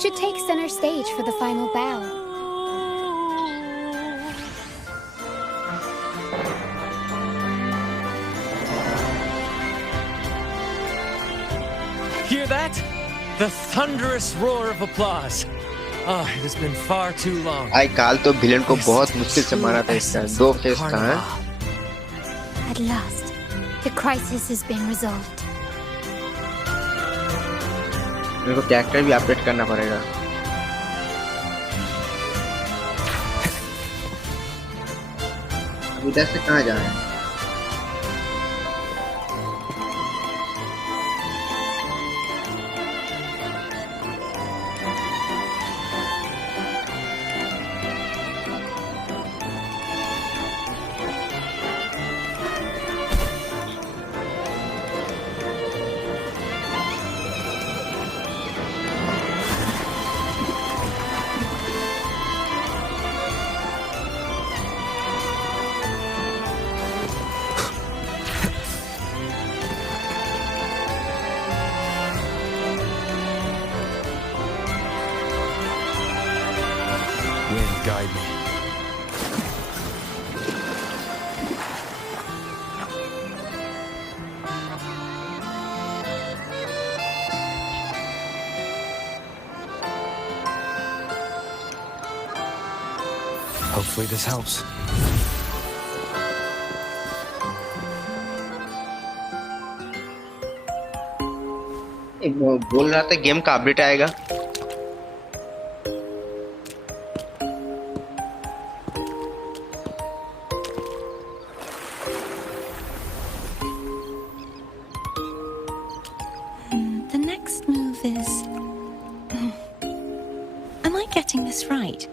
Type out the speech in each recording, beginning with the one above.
should take center stage for the final bow. Hear that? The thunderous roar of applause. Ah, it has been far too long. आई काल तो villain को बहुत मुश्किल से मारा था इसका 2 फेस था हैं? At last, the crisis has been resolved. मेरे को कैरेक्टर भी अपडेट करना पड़ेगा. इधर से कहाँ जा रहे हैं? Wind guide me. Hopefully this helps. वो बोल रहा था गेम का अपडेट आएगा. The next move is... Am I getting this right?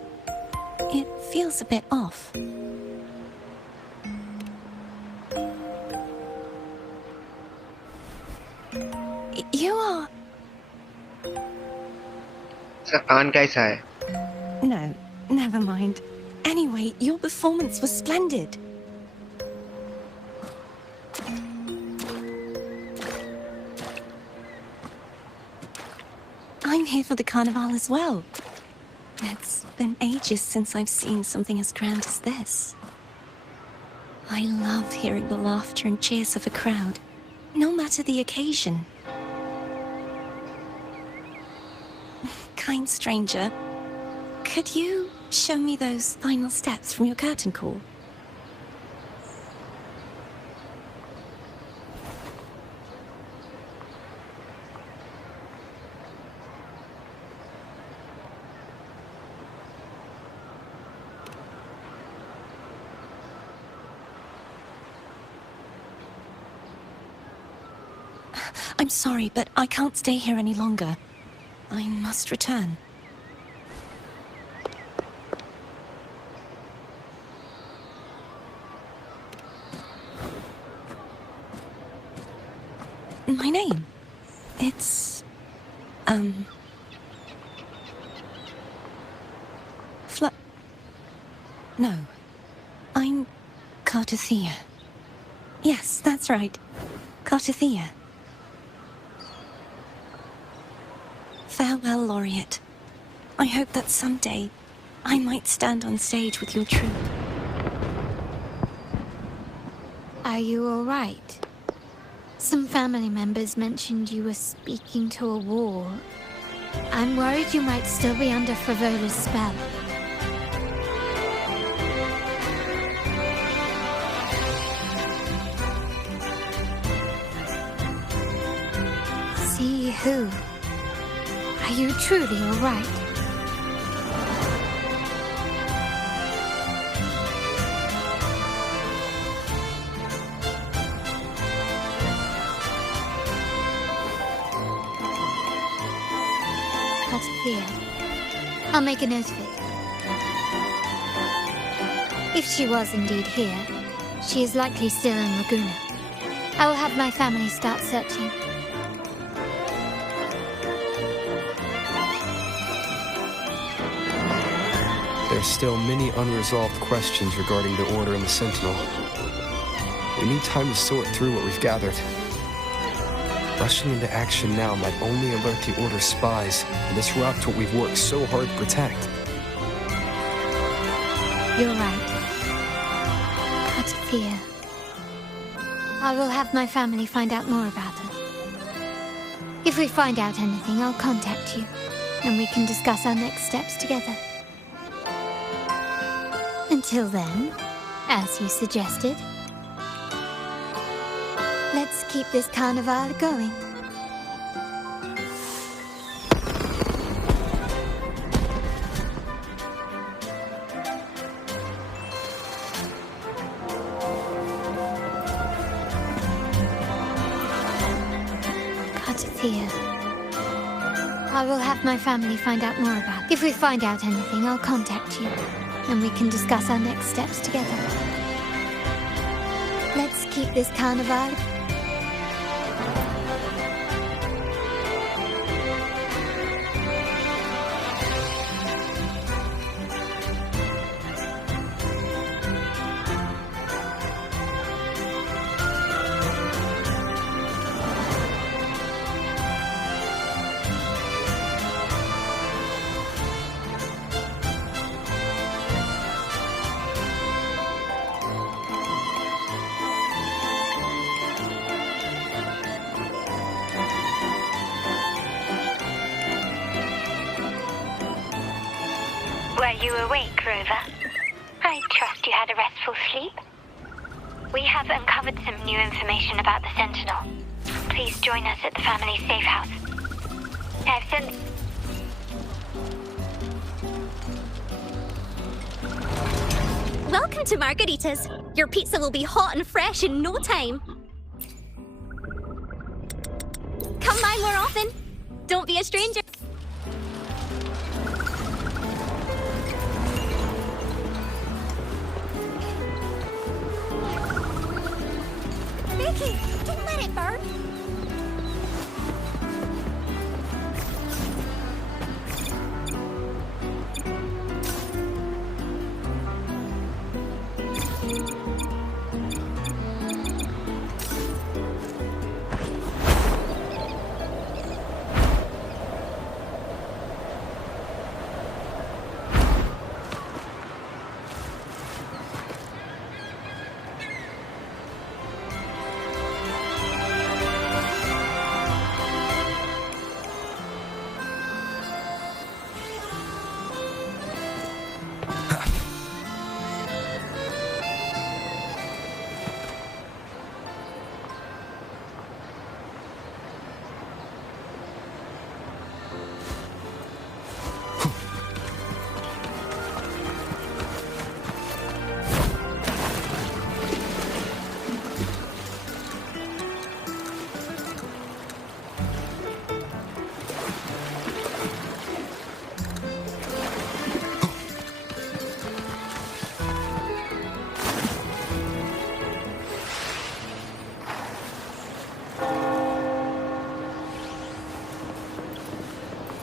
It feels a bit off. You are... इसका कान कैसा है? No, never mind. Anyway, your performance was splendid. I'm here for the carnival as well. It's been ages since I've seen something as grand as this. I love hearing the laughter and cheers of a crowd, no matter the occasion. Kind stranger, could you show me those final steps from your curtain call? I'm sorry, but I can't stay here any longer. I must return. My name? It's... No. I'm Cartothea. Yes, that's right. Cartothea. Farewell, Laureate. I hope that someday I might stand on stage with your troupe. Are you all right? Some family members mentioned you were speaking to a wall. I'm worried you might still be under Frivola's spell. See who? Are you truly all right? Here. I'll make a note of it. If she was indeed here, she is likely still in Laguna. I will have my family start searching. There's still many unresolved questions regarding the Order and the Sentinel. We need time to sort through what we've gathered. Rushing into action now might only alert the Order's spies and disrupt what we've worked so hard to protect. You're right. Out of fear. I will have my family find out more about it. If we find out anything, I'll contact you, and we can discuss our next steps together. Until then, as you suggested, let's keep this carnival going. Here. I will have my family find out more about it. If we find out anything, I'll contact you, and we can discuss our next steps together. Let's keep this carnival. Were you awake, Rover? I trust you had a restful sleep. We have uncovered some new information about the Sentinel. Please join us at the family safe house. I've sent... Welcome to Margarita's. Your pizza will be hot and fresh in no time. Come by more often. Don't be a stranger. Vicky, don't let it burn.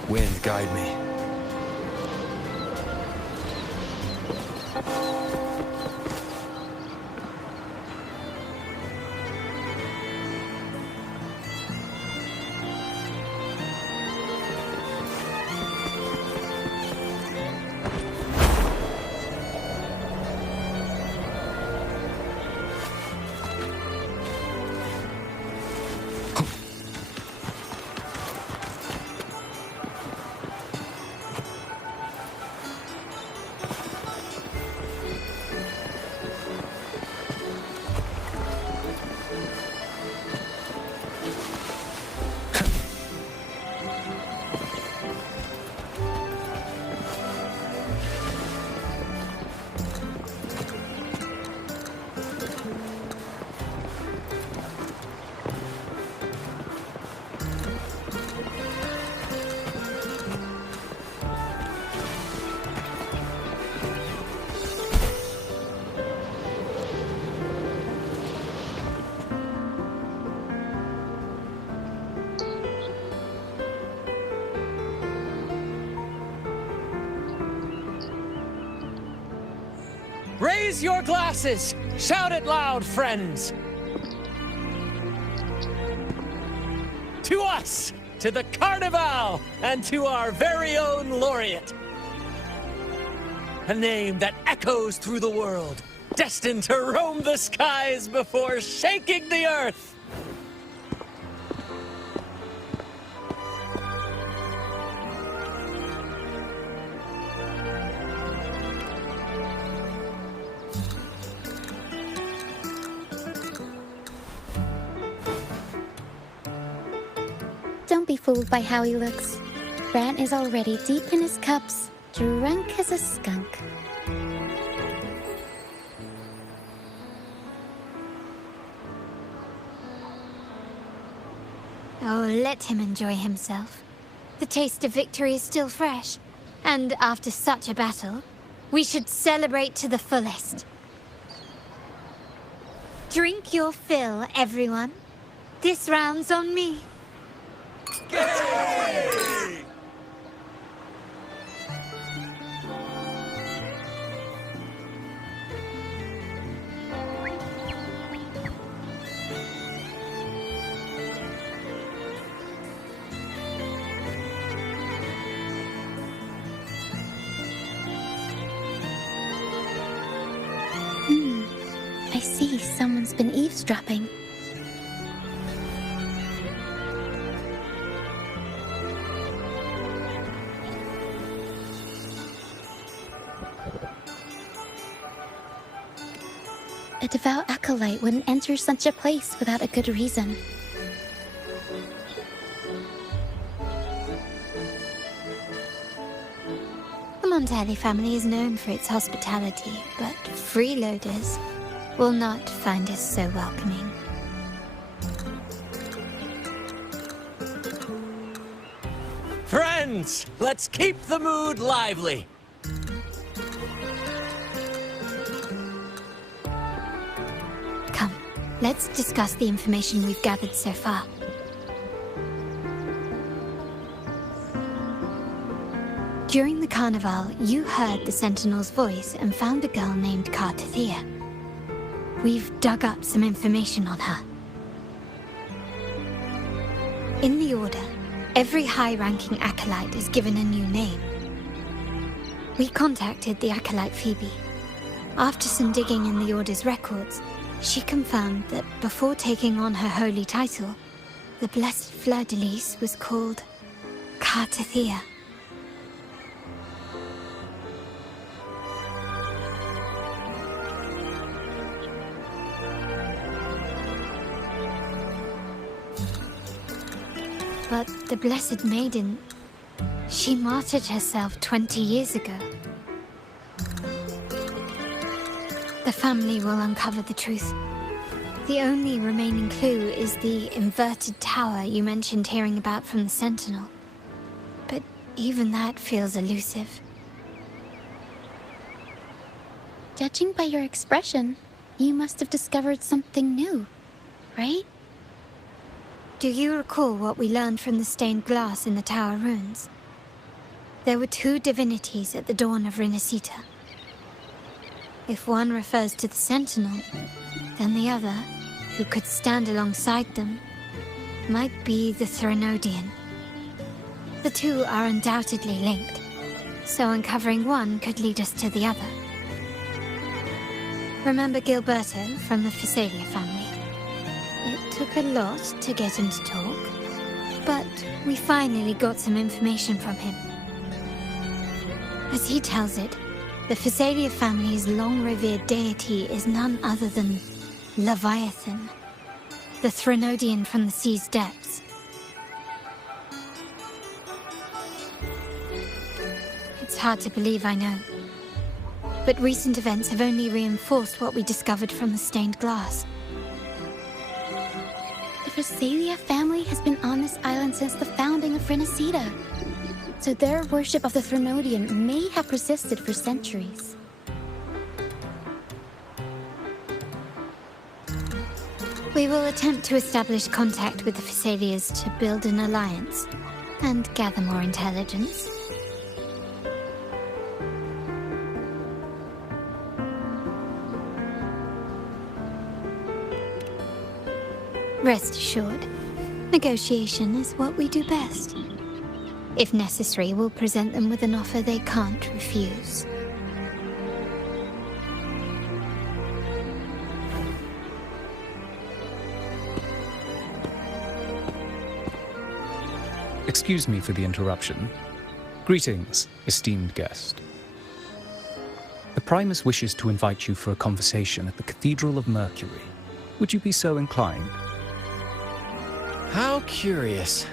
Wind, guide me. Raise your glasses! Shout it loud, friends! To us! To the Carnival! And to our very own laureate! A name that echoes through the world, destined to roam the skies before shaking the earth! Don't be fooled by how he looks. Bran is already deep in his cups, drunk as a skunk. Oh, let him enjoy himself. The taste of victory is still fresh. And after such a battle, we should celebrate to the fullest. Drink your fill, everyone. This round's on me. I see someone's been eavesdropping. A devout acolyte wouldn't enter such a place without a good reason. The Montelli family is known for its hospitality, but freeloaders will not find us so welcoming. Friends, let's keep the mood lively. Come, let's discuss the information we've gathered so far. During the carnival, you heard the Sentinel's voice and found a girl named Cartathea. We've dug up some information on her. In the Order, every high-ranking acolyte is given a new name. We contacted the acolyte Phoebe. After some digging in the Order's records, she confirmed that before taking on her holy title, the Blessed Fleur-de-Lis was called Cartathea. But the Blessed Maiden, she martyred herself 20 years ago. The family will uncover the truth. The only remaining clue is the inverted tower you mentioned hearing about from the Sentinel. But even that feels elusive. Judging by your expression, you must have discovered something new, right? Do you recall what we learned from the stained glass in the tower ruins? There were two divinities at the dawn of Renacita. If one refers to the Sentinel, then the other, who could stand alongside them, might be the Threnodian. The two are undoubtedly linked, so uncovering one could lead us to the other. Remember Gilberto from the Phasalia family? It took a lot to get him to talk, but we finally got some information from him. As he tells it, the Phasalia family's long-revered deity is none other than Leviathan, the Threnodian from the sea's depths. It's hard to believe, I know. But recent events have only reinforced what we discovered from the stained glass. The Phasalia family has been on this island since the founding of Renacita. So their worship of the Threnodian may have persisted for centuries. We will attempt to establish contact with the Phasalias to build an alliance and gather more intelligence. Rest assured, Negotiation is what we do best. If necessary, we'll present them with an offer they can't refuse. Excuse me for the interruption. Greetings, esteemed guest. The Primus wishes to invite you for a conversation at the Cathedral of Mercury. Would you be so inclined? How curious.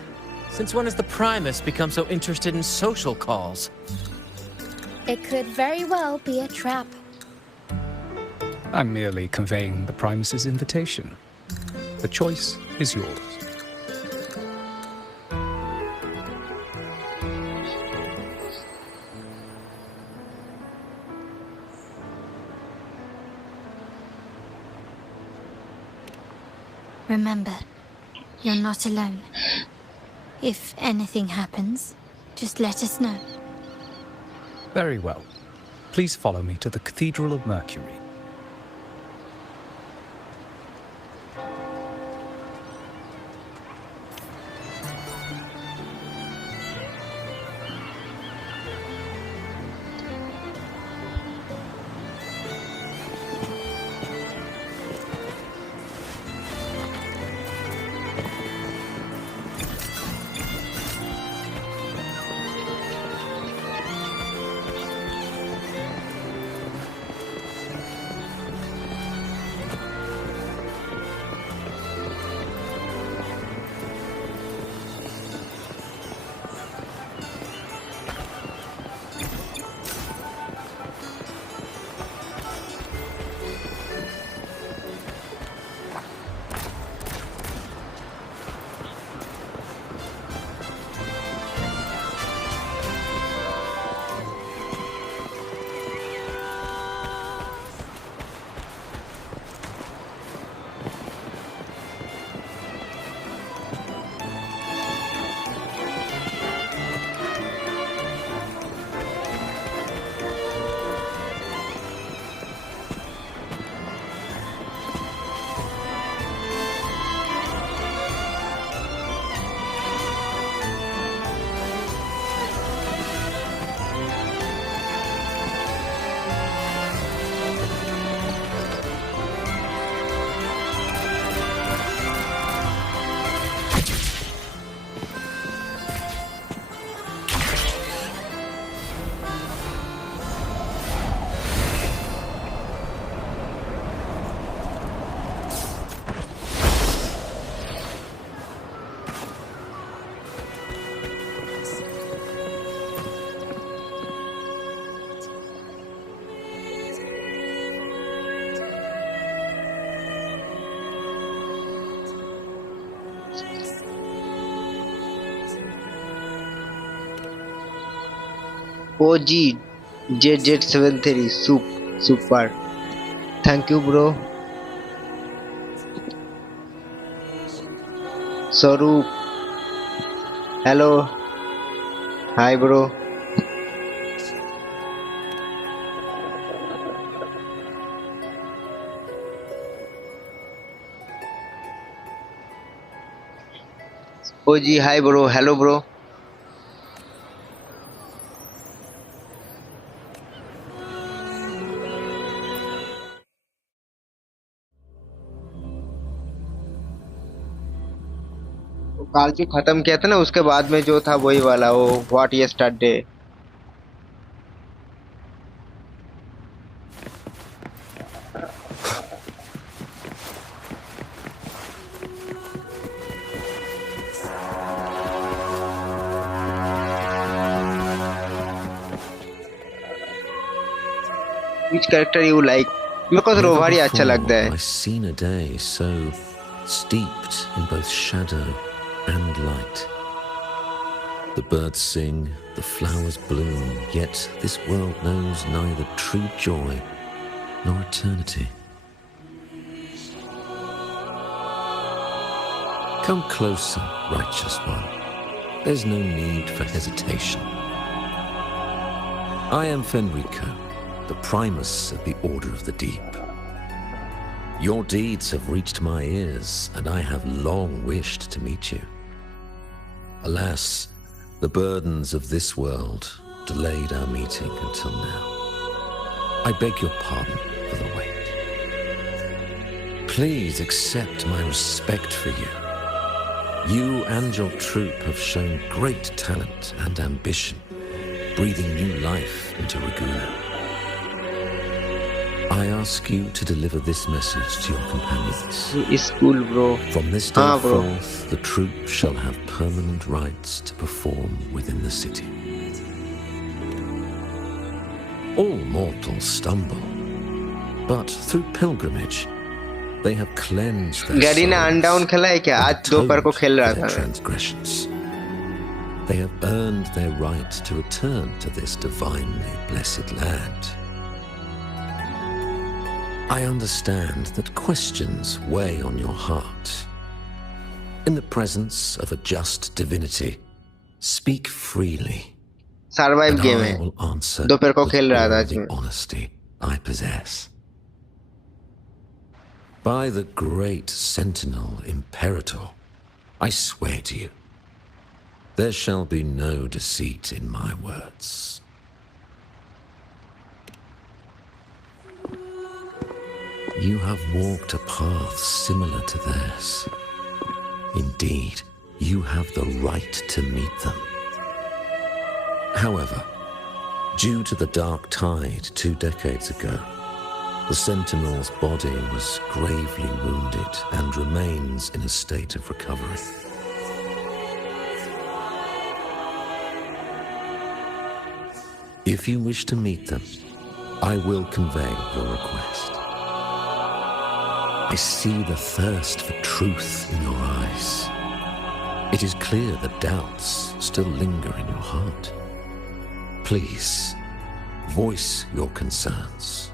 Since when has the Primus become so interested in social calls? It could very well be a trap. I'm merely conveying the Primus's invitation. The choice is yours. Remember, you're not alone. If anything happens, just let us know. Very well. Please follow me to the Cathedral of Mercury. OG JZ73 super. Thank you, bro. Sarup. Hello. Hi, bro. OG, hi, bro. Hello, bro. काल जो खत्म किया था ना उसके बाद में जो था वही वाला वो what yesterday Which character you like? मेरे को तो रोवर ही अच्छा लगता है. I've seen a day so steeped in both shadow and light. The birds sing, the flowers bloom, yet this world knows neither true joy nor eternity. Come closer, righteous one. There's no need for hesitation. I am Fenrico, the Primus of the Order of the Deep. Your deeds have reached my ears, and I have long wished to meet you. Alas, the burdens of this world delayed our meeting until now. I beg your pardon for the wait. Please accept my respect for you. You and your troop have shown great talent and ambition, breathing new life into Regula. I ask you to deliver this message to your companions. It's cool, bro. From this day bro. forth, the troop shall have permanent rights to perform within the city. All mortals stumble, but through pilgrimage, they have cleansed their Gary ने souls अनडाउन खेला है क्या? आज and दोपहर को atoned खेल रहा for their था मैं. transgressions. They have earned their right to return to this divinely blessed land. I understand that questions weigh on your heart. In the presence of a just divinity, speak freely, survive and game I है. will answer दोपहर को with खेल रहा था all आज the मैं. honesty I possess. By the great Sentinel Imperator, I swear to you, there shall be no deceit in my words. You have walked a path similar to theirs. Indeed, you have the right to meet them. However, due to the dark tide 2 decades ago, the Sentinel's body was gravely wounded and remains in a state of recovery. If you wish to meet them, I will convey your request. I see the thirst for truth in your eyes. It is clear that doubts still linger in your heart. Please, voice your concerns.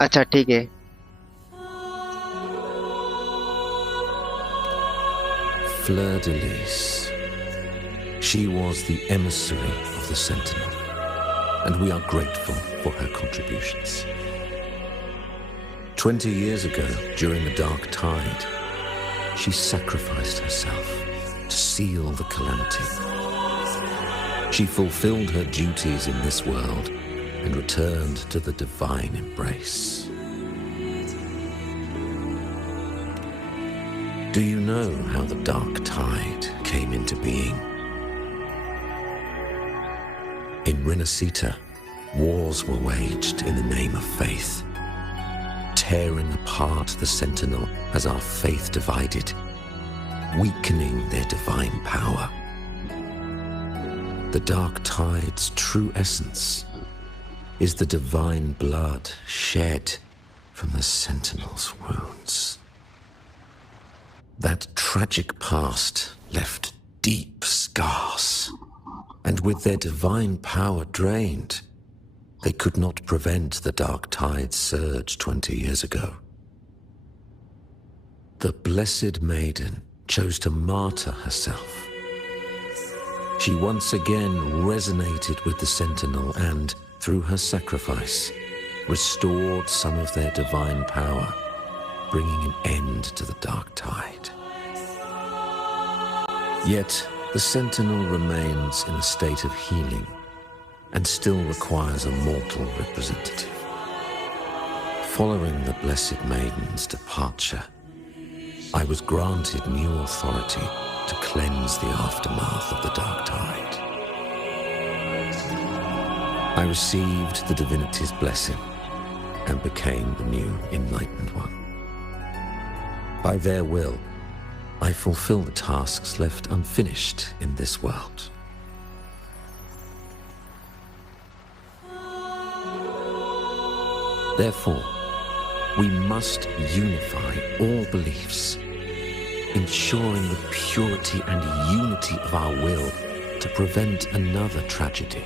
अच्छा ठीक है. Fleur-de-Lis. She was the emissary of the Sentinel, and we are grateful for her contributions. 20 years ago, during the Dark Tide, she sacrificed herself to seal the calamity. She fulfilled her duties in this world and returned to the divine embrace. Do you know how the Dark Tide came into being? In Renacita, wars were waged in the name of faith, tearing apart the Sentinel as our faith divided, weakening their divine power. The Dark Tide's true essence is the divine blood shed from the Sentinel's wounds. That tragic past left deep scars, and with their divine power drained, they could not prevent the Dark Tide's surge 20 years ago. The Blessed Maiden chose to martyr herself. She once again resonated with the Sentinel and, through her sacrifice, restored some of their divine power, bringing an end to the Dark Tide. Yet, the Sentinel remains in a state of healing and still requires a mortal representative. Following the Blessed Maiden's departure, I was granted new authority to cleanse the aftermath of the Dark Tide. I received the divinity's blessing and became the new Enlightened One. By their will, I fulfill the tasks left unfinished in this world. Therefore, we must unify all beliefs, ensuring the purity and unity of our will to prevent another tragedy.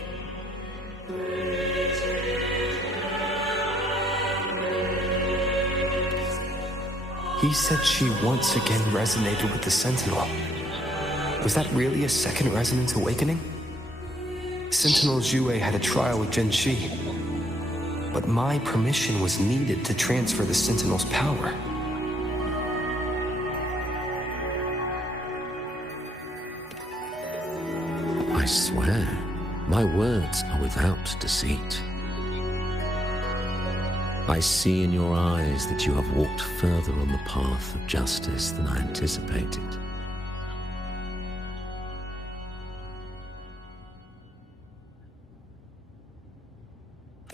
He said she once again resonated with the Sentinel. Was that really a second resonance awakening? Sentinel Jue had a trial with Jin Shi. but my permission was needed to transfer the Sentinel's power. I swear, my words are without deceit. I see in your eyes that you have walked further on the path of justice than I anticipated.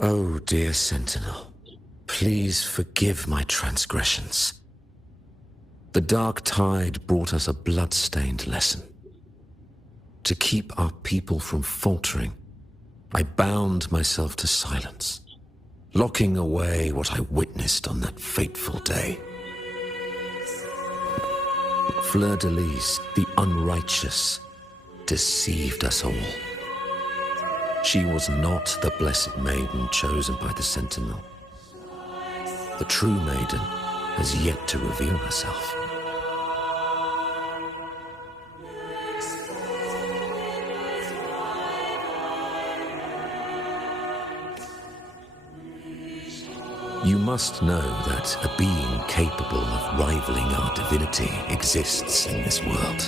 Oh, dear Sentinel, please forgive my transgressions. The dark tide brought us a blood-stained lesson. To keep our people from faltering, I bound myself to silence, locking away what I witnessed on that fateful day. Fleur-de-Lis, the unrighteous, deceived us all. She was not the blessed maiden chosen by the Sentinel. The true maiden has yet to reveal herself. You must know that a being capable of rivaling our divinity exists in this world.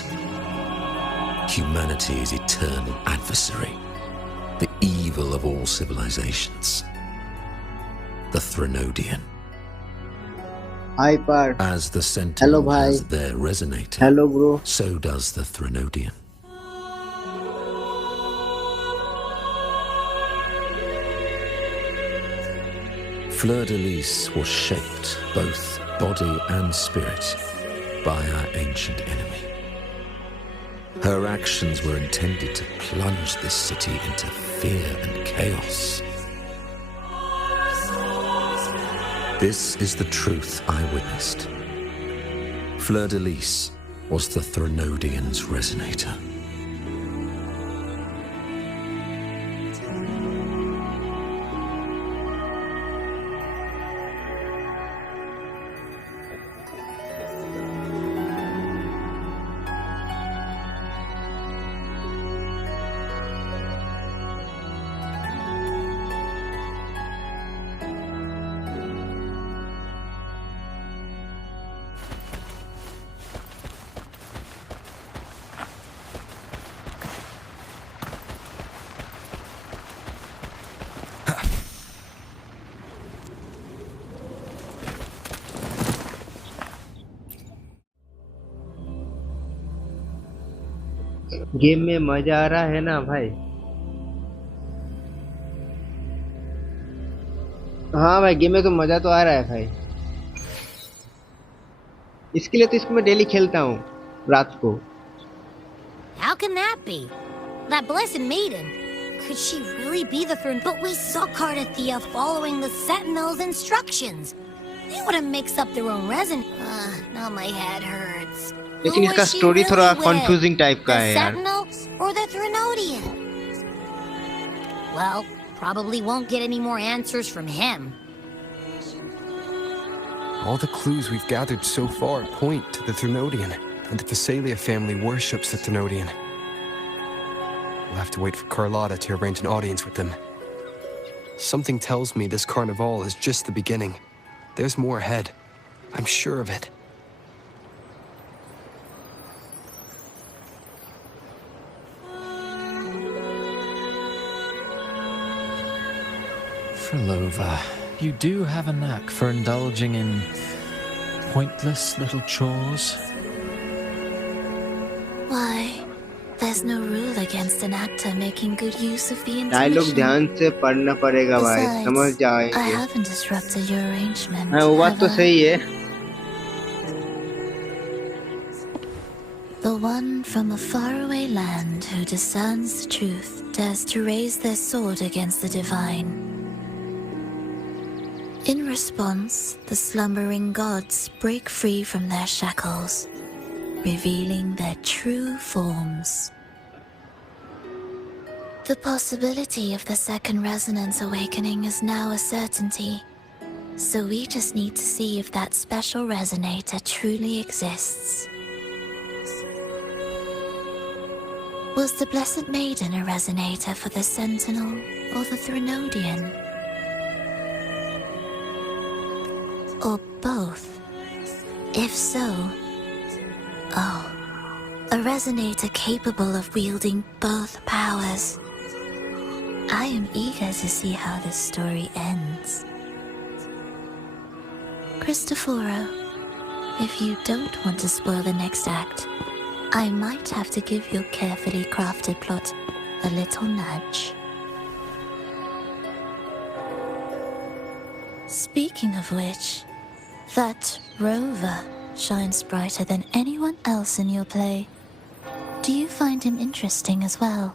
Humanity's eternal adversary, the evil of all civilizations, the Threnodian. Hi Par. As the Sentinel Hello, has bhai. their resonator, Hello bro. so does the Threnodian. Fleur-de-Lis was shaped, both body and spirit, by our ancient enemy. Her actions were intended to plunge this city into fear and chaos. This is the truth I witnessed. Fleur-de-Lis was the Threnodian's resonator. Game में मजा आ रहा है ना भाई? हाँ भाई, game में तो मजा तो आ रहा है भाई। इसके लिए तो इसको मैं डेली खेलता हूँ रात को। How can that be? That blessed maiden. Could she really be the Throne? But we saw Cardathea following the Sentinel's instructions. They would have mixed up their own resin. Now my head hurts. लेकिन Who इसका was she story really थोड़ा with? Confusing type का The है यार। Sentinel or the Threnodian? Well, probably won't get any more answers from him. All the clues we've gathered so far point to the Threnodian, and the Phasalia family worships the Threnodian. We'll have to wait for Carlotta to arrange an audience with them. Something tells me this carnival is just the beginning. There's more ahead. I'm sure of it. Rover, you do have a knack for indulging in pointless little chores. Why? There's no rule against an actor making good use of the dialogue intermission. ध्यान से पढ़ना पड़ेगा भाई, समझ Besides, I जाएंगे। haven't disrupted your arrangement. हाँ, वो बात तो have I? सही है। The one from a faraway land who discerns the truth dares to raise their sword against the divine. In response, the slumbering gods break free from their shackles, revealing their true forms. The possibility of the second resonance awakening is now a certainty, so we just need to see if that special resonator truly exists. Was the Blessed Maiden a resonator for the Sentinel or the Threnodian? Or both? If so, oh, a resonator capable of wielding both powers. I am eager to see how this story ends. Cristoforo, if you don't want to spoil the next act, I might have to give your carefully crafted plot a little nudge. Speaking of which, that Rover shines brighter than anyone else in your play. Do you find him interesting as well?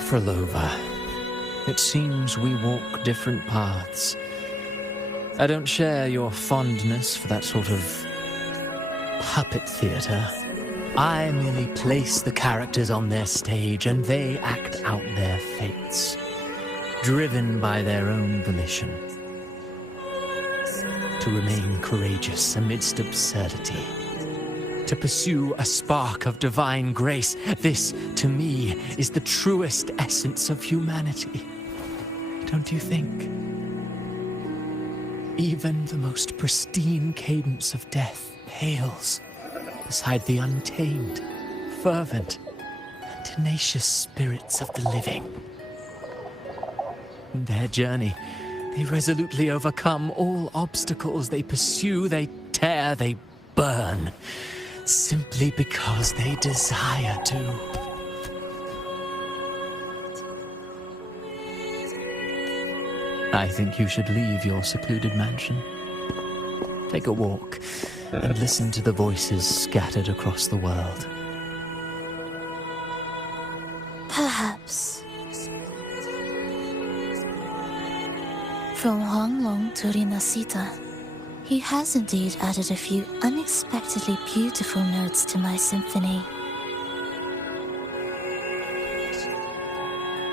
For Rover, it seems we walk different paths. I don't share your fondness for that sort of puppet theater. I merely place the characters on their stage and they act out their fates, driven by their own volition. To remain courageous amidst absurdity. To pursue a spark of divine grace. This, to me, is the truest essence of humanity. Don't you think? Even the most pristine cadence of death pales beside the untamed, fervent, and tenacious spirits of the living. In their journey, they resolutely overcome all obstacles. They pursue, they tear, they burn, simply because they desire to. I think you should leave your secluded mansion. Take a walk and listen to the voices scattered across the world. Perhaps. From Huanglong to Rinasita, he has indeed added a few unexpectedly beautiful notes to my symphony.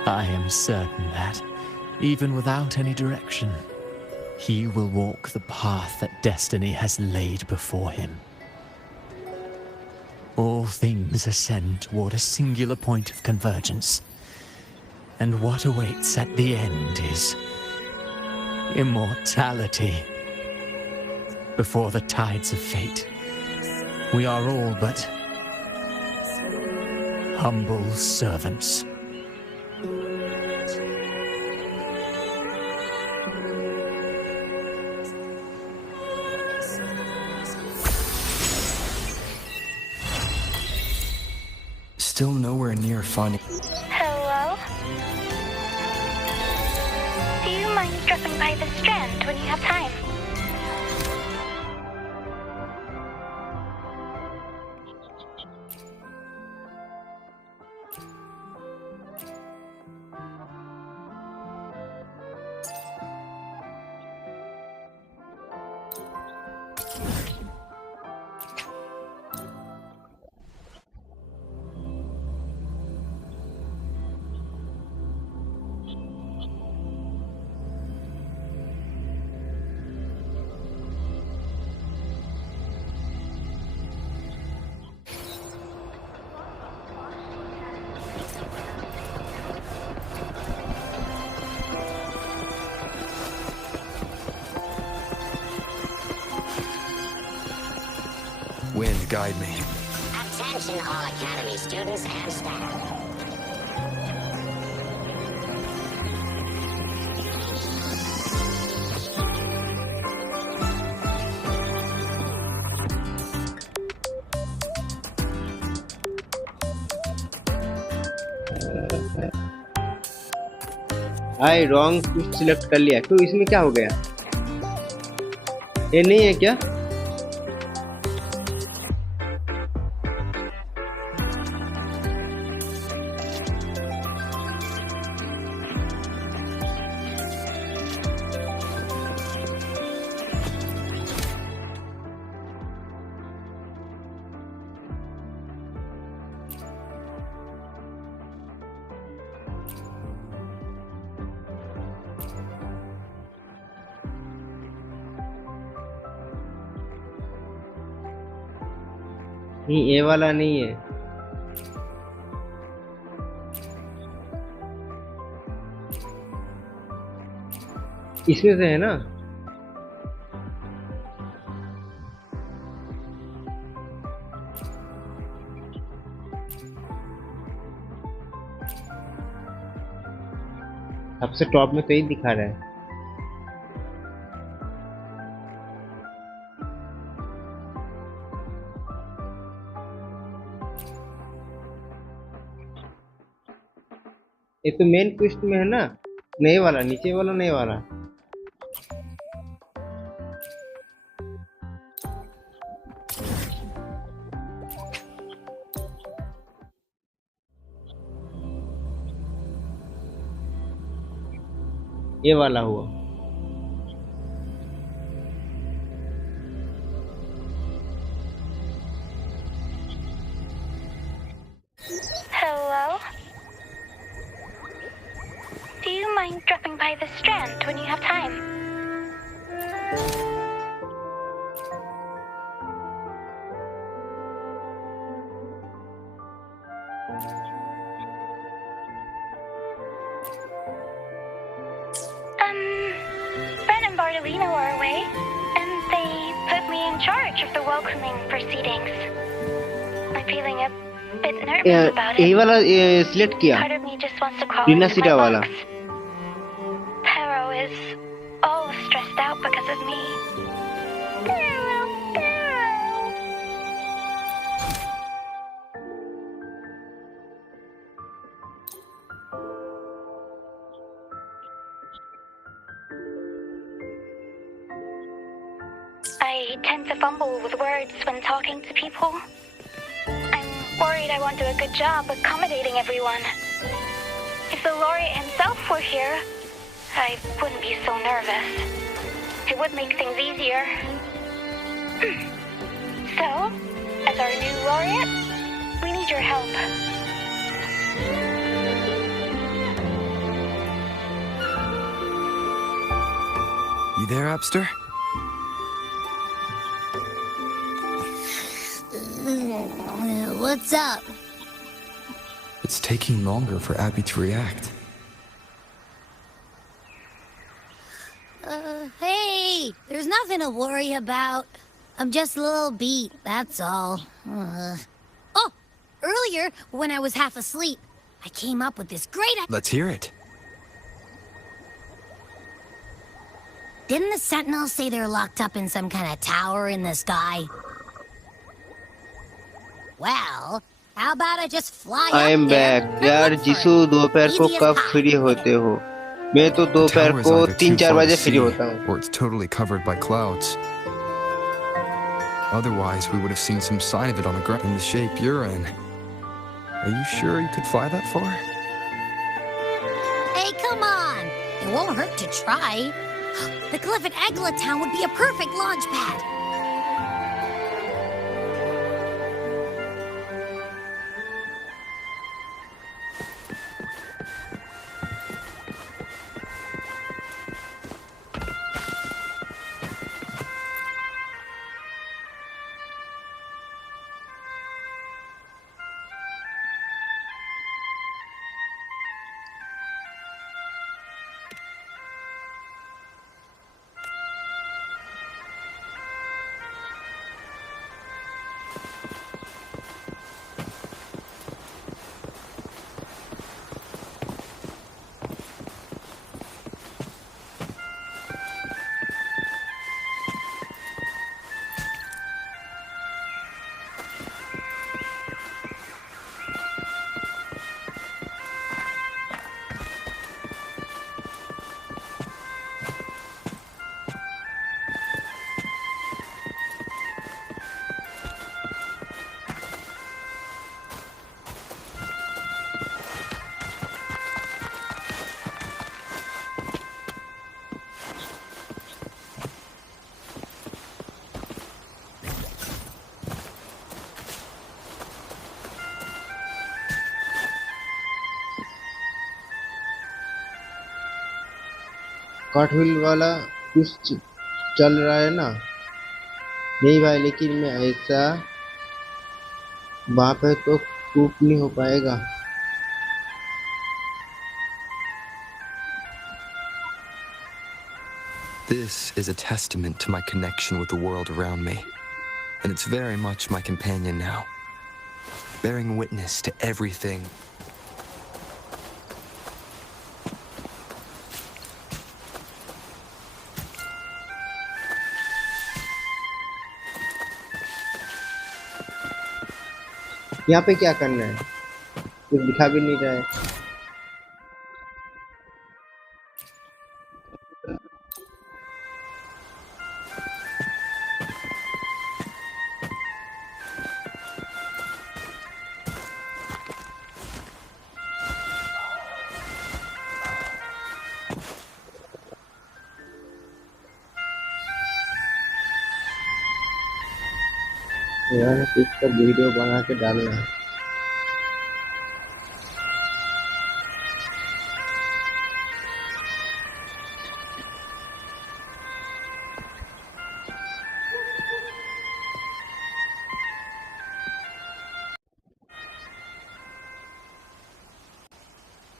I am certain that, even without any direction, he will walk the path that destiny has laid before him. All things ascend toward a singular point of convergence, and what awaits at the end is immortality. Before the tides of fate, we are all but humble servants. Still nowhere near finding... Hello? Do you mind dropping by the Strand when you have time? Wind, guide me. Attention all Academy students and staff. I wrong कुछ select कर लिया। क्यों, इसमें क्या हो गया? ये नहीं है क्या? नहीं, ये वाला नहीं है। इसमें से है ना? सबसे टॉप में तो यही दिखा रहा है। ये तो मेन क्वेस्ट में है ना, नए वाला, नीचे वाला नए वाला। ये वाला हुआ। Hello? Do you mind dropping by the Strand when you have time? Fred and Bartolino are away, and they put me in charge of the welcoming proceedings. I'm feeling a bit nervous about यही it. वाला select किया, Part of me just wants to crawl Reena into सीटा my वाला। box. Pero is all stressed out because of me. Pero. I tend to fumble with words when talking to people. I'm worried I won't do a good job accommodating everyone. If the laureate himself were here, I wouldn't be so nervous. It would make things easier. So, as our new laureate, we need your help. You there, Abster? What's up? It's taking longer for Abby to react. Hey, there's nothing to worry about. I'm just a little beat, that's all. Oh, earlier, when I was half asleep, I came up with this great idea. Let's hear it. Didn't the Sentinels say they're locked up in some kind of tower in the sky? Well, how about I just fly I am up there back. and यार look for जिसू, it? दोपहर को Easy as कब pie. Free होते हो? मैं तो The दोपहर tower is को either too 3-4 far to बजे फ्री see, होता हूँ। or it's totally covered by clouds. Otherwise, we would have seen some sign of it on the ground in the shape you're in. Are you sure you could fly that far? Hey, come on! It won't hurt to try. The cliff at Egla Town would be a perfect launch pad. Cartwheel वाला कुछ चल रहा है ना? नहीं भाई, लेकिन मैं ऐसा वहां पे तो कूप नहीं हो पाएगा। This is a testament to my connection with the world around me, and it's very much my companion now, bearing witness to everything. यहाँ पे क्या करना है? कुछ दिखा भी नहीं रहा है। यार इसका वीडियो बना के डालना है।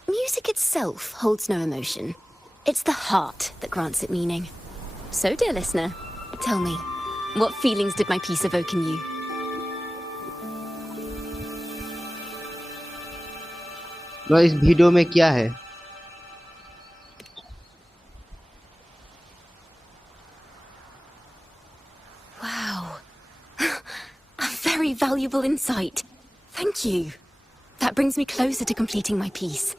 Music itself holds no emotion. It's the heart that grants it meaning. So, dear listener, tell me, what feelings did my piece evoke in you? तो इस वीडियो में क्या है? Wow. A very valuable insight. Thank you. That brings me closer to completing my piece.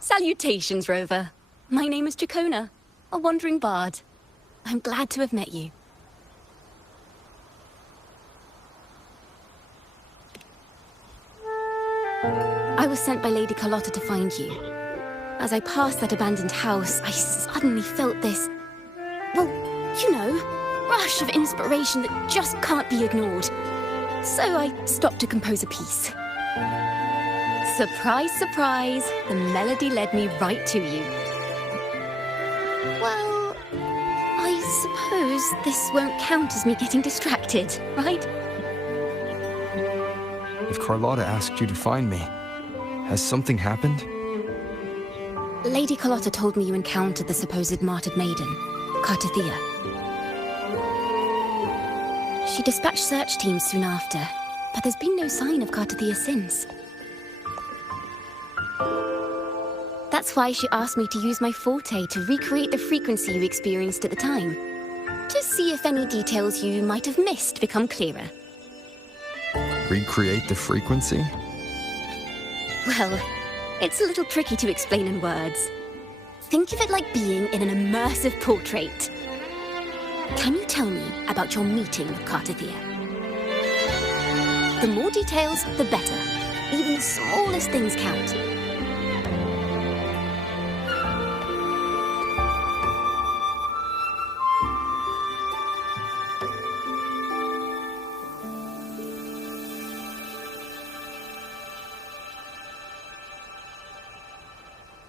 Salutations, Rover. My name is Jacona, a wandering bard. I'm glad to have met you. I was sent by Lady Carlotta to find you. As I passed that abandoned house, I suddenly felt this, well, you know, rush of inspiration that just can't be ignored. So I stopped to compose a piece. Surprise, surprise, the melody led me right to you. Well, I suppose this won't count as me getting distracted, right? If Carlotta asked you to find me, has something happened? Lady Carlotta told me you encountered the supposed martyred maiden, Cartathea. She dispatched search teams soon after, but there's been no sign of Cartathea since. That's why she asked me to use my forte to recreate the frequency you experienced at the time, to see if any details you might have missed become clearer. Recreate the frequency? Well, it's a little tricky to explain in words. Think of it like being in an immersive portrait. Can you tell me about your meeting with Cartathea? The more details, the better. Even the smallest things count.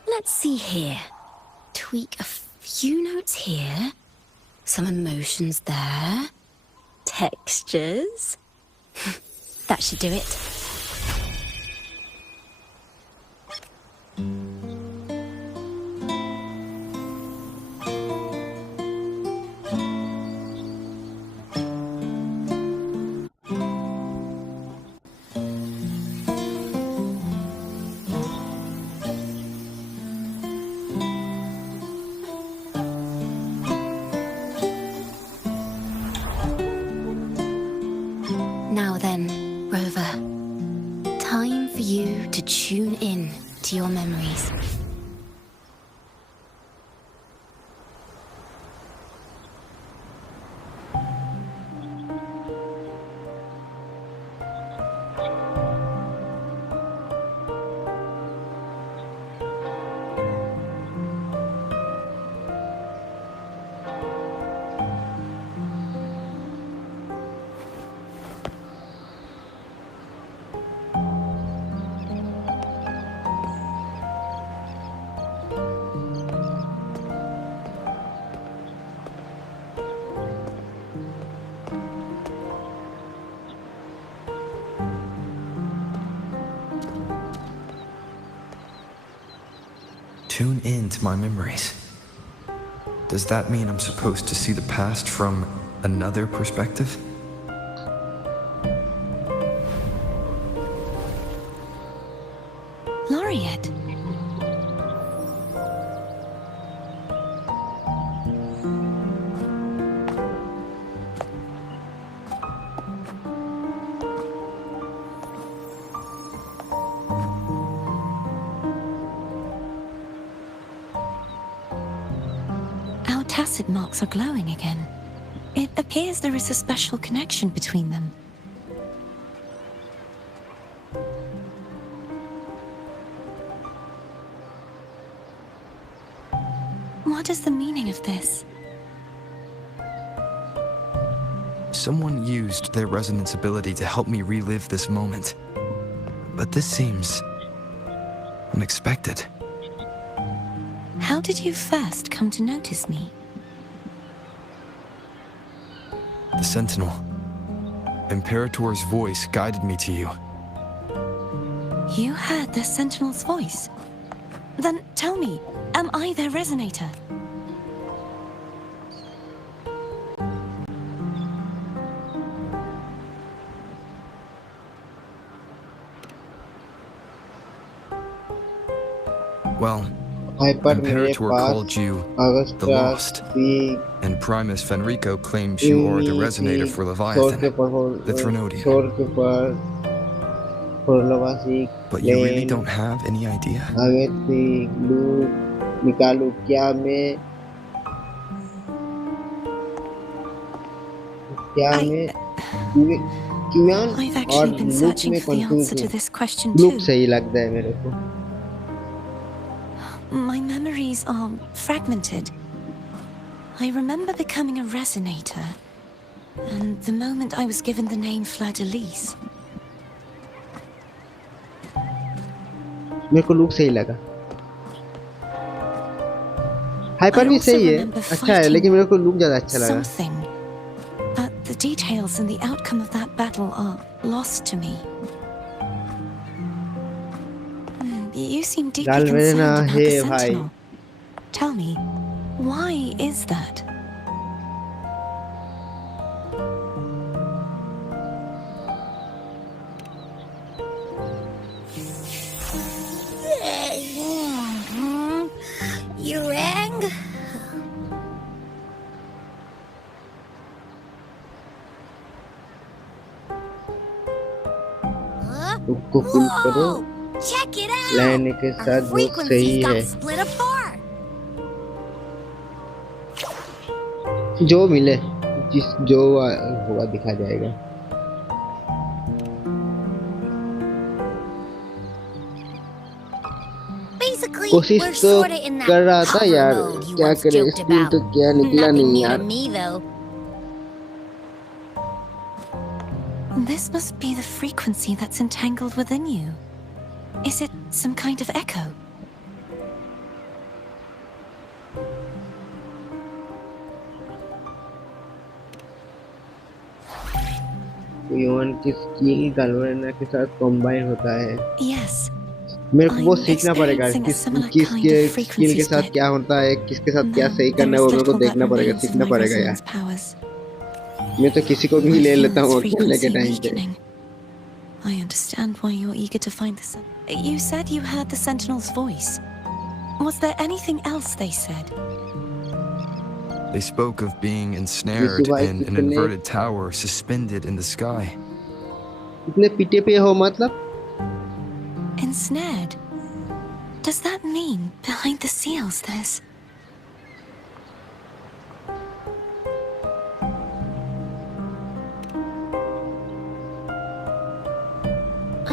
Let's see here. Tweak a few notes here. Some emotions there. Textures. That should do it. Now then, Rover, time for you to tune in to your memories. Tune in to my memories. Does that mean I'm supposed to see the past from another perspective? Laureate. tacit marks are glowing again. It appears there is a special connection between them. What is the meaning of this? Someone used their resonance ability to help me relive this moment. But this seems unexpected. How did you first come to notice me? The Sentinel. Imperator's voice guided me to you. You heard the Sentinel's voice? Then tell me, am I their resonator? Well, hyper मेरे Imperator pass called you the अगस्त्रा Lost, की and Primus Fenrico claims you are the resonator for Leviathan, the Threnodian. शोर के ऊपर फोरलवासी But you really don't have any idea? आगे थी लू निकालू क्या मैं क्यूआन I've और actually been लूप searching में for the answer to confuse this question loop too. सही लगता है मेरे को My memories are fragmented. I remember becoming a resonator, and the moment I was given the name Fleur-de-Lis. मेरे को loop सही लगा हाइपर भी सही है अच्छा है लेकिन मेरे को लूप ज्यादा अच्छा लगा Something, but the details and the outcome of that battle are lost to me. You seem deeply concerned about the Sentinel. Tell me, why is that? You rang? उसको फुल करो Check it out! लाइन के Our साथ वो सही frequencies है got split apart. जो मिले जो होगा दिखा जाएगा Basically, कोशिश we're तो sorta in that कर रहा था hover यार mode you क्या once करे joked स्क्रीन about. तो क्या निकला Nothing नहीं new यार to me, though. This must be the frequency that's entangled within you. Is it some kind of echo? Human की स्किल गैल्वेना के साथ कंबाइन होता है Yes. मेरे को वो I'm सीखना पड़ेगा experiencing a similar किसके kind of स्किल frequency के साथ split. क्या होता है किसके साथ क्या Though सही करना है there वो is मेरे को little that देखना पड़ेगा remains of सीखना my पड़ेगा यार resonance powers. मैं तो किसी को भी I ले feel लेता its हूँ खेलने के frequency टाइम पे weakening. I understand why you're eager to find the sun. You said you heard the Sentinel's voice. Was there anything else they said? They spoke of being ensnared in an inverted tower suspended in the sky. इतने पीटे पे हो मतलब Ensnared? Does that mean behind the seals there's...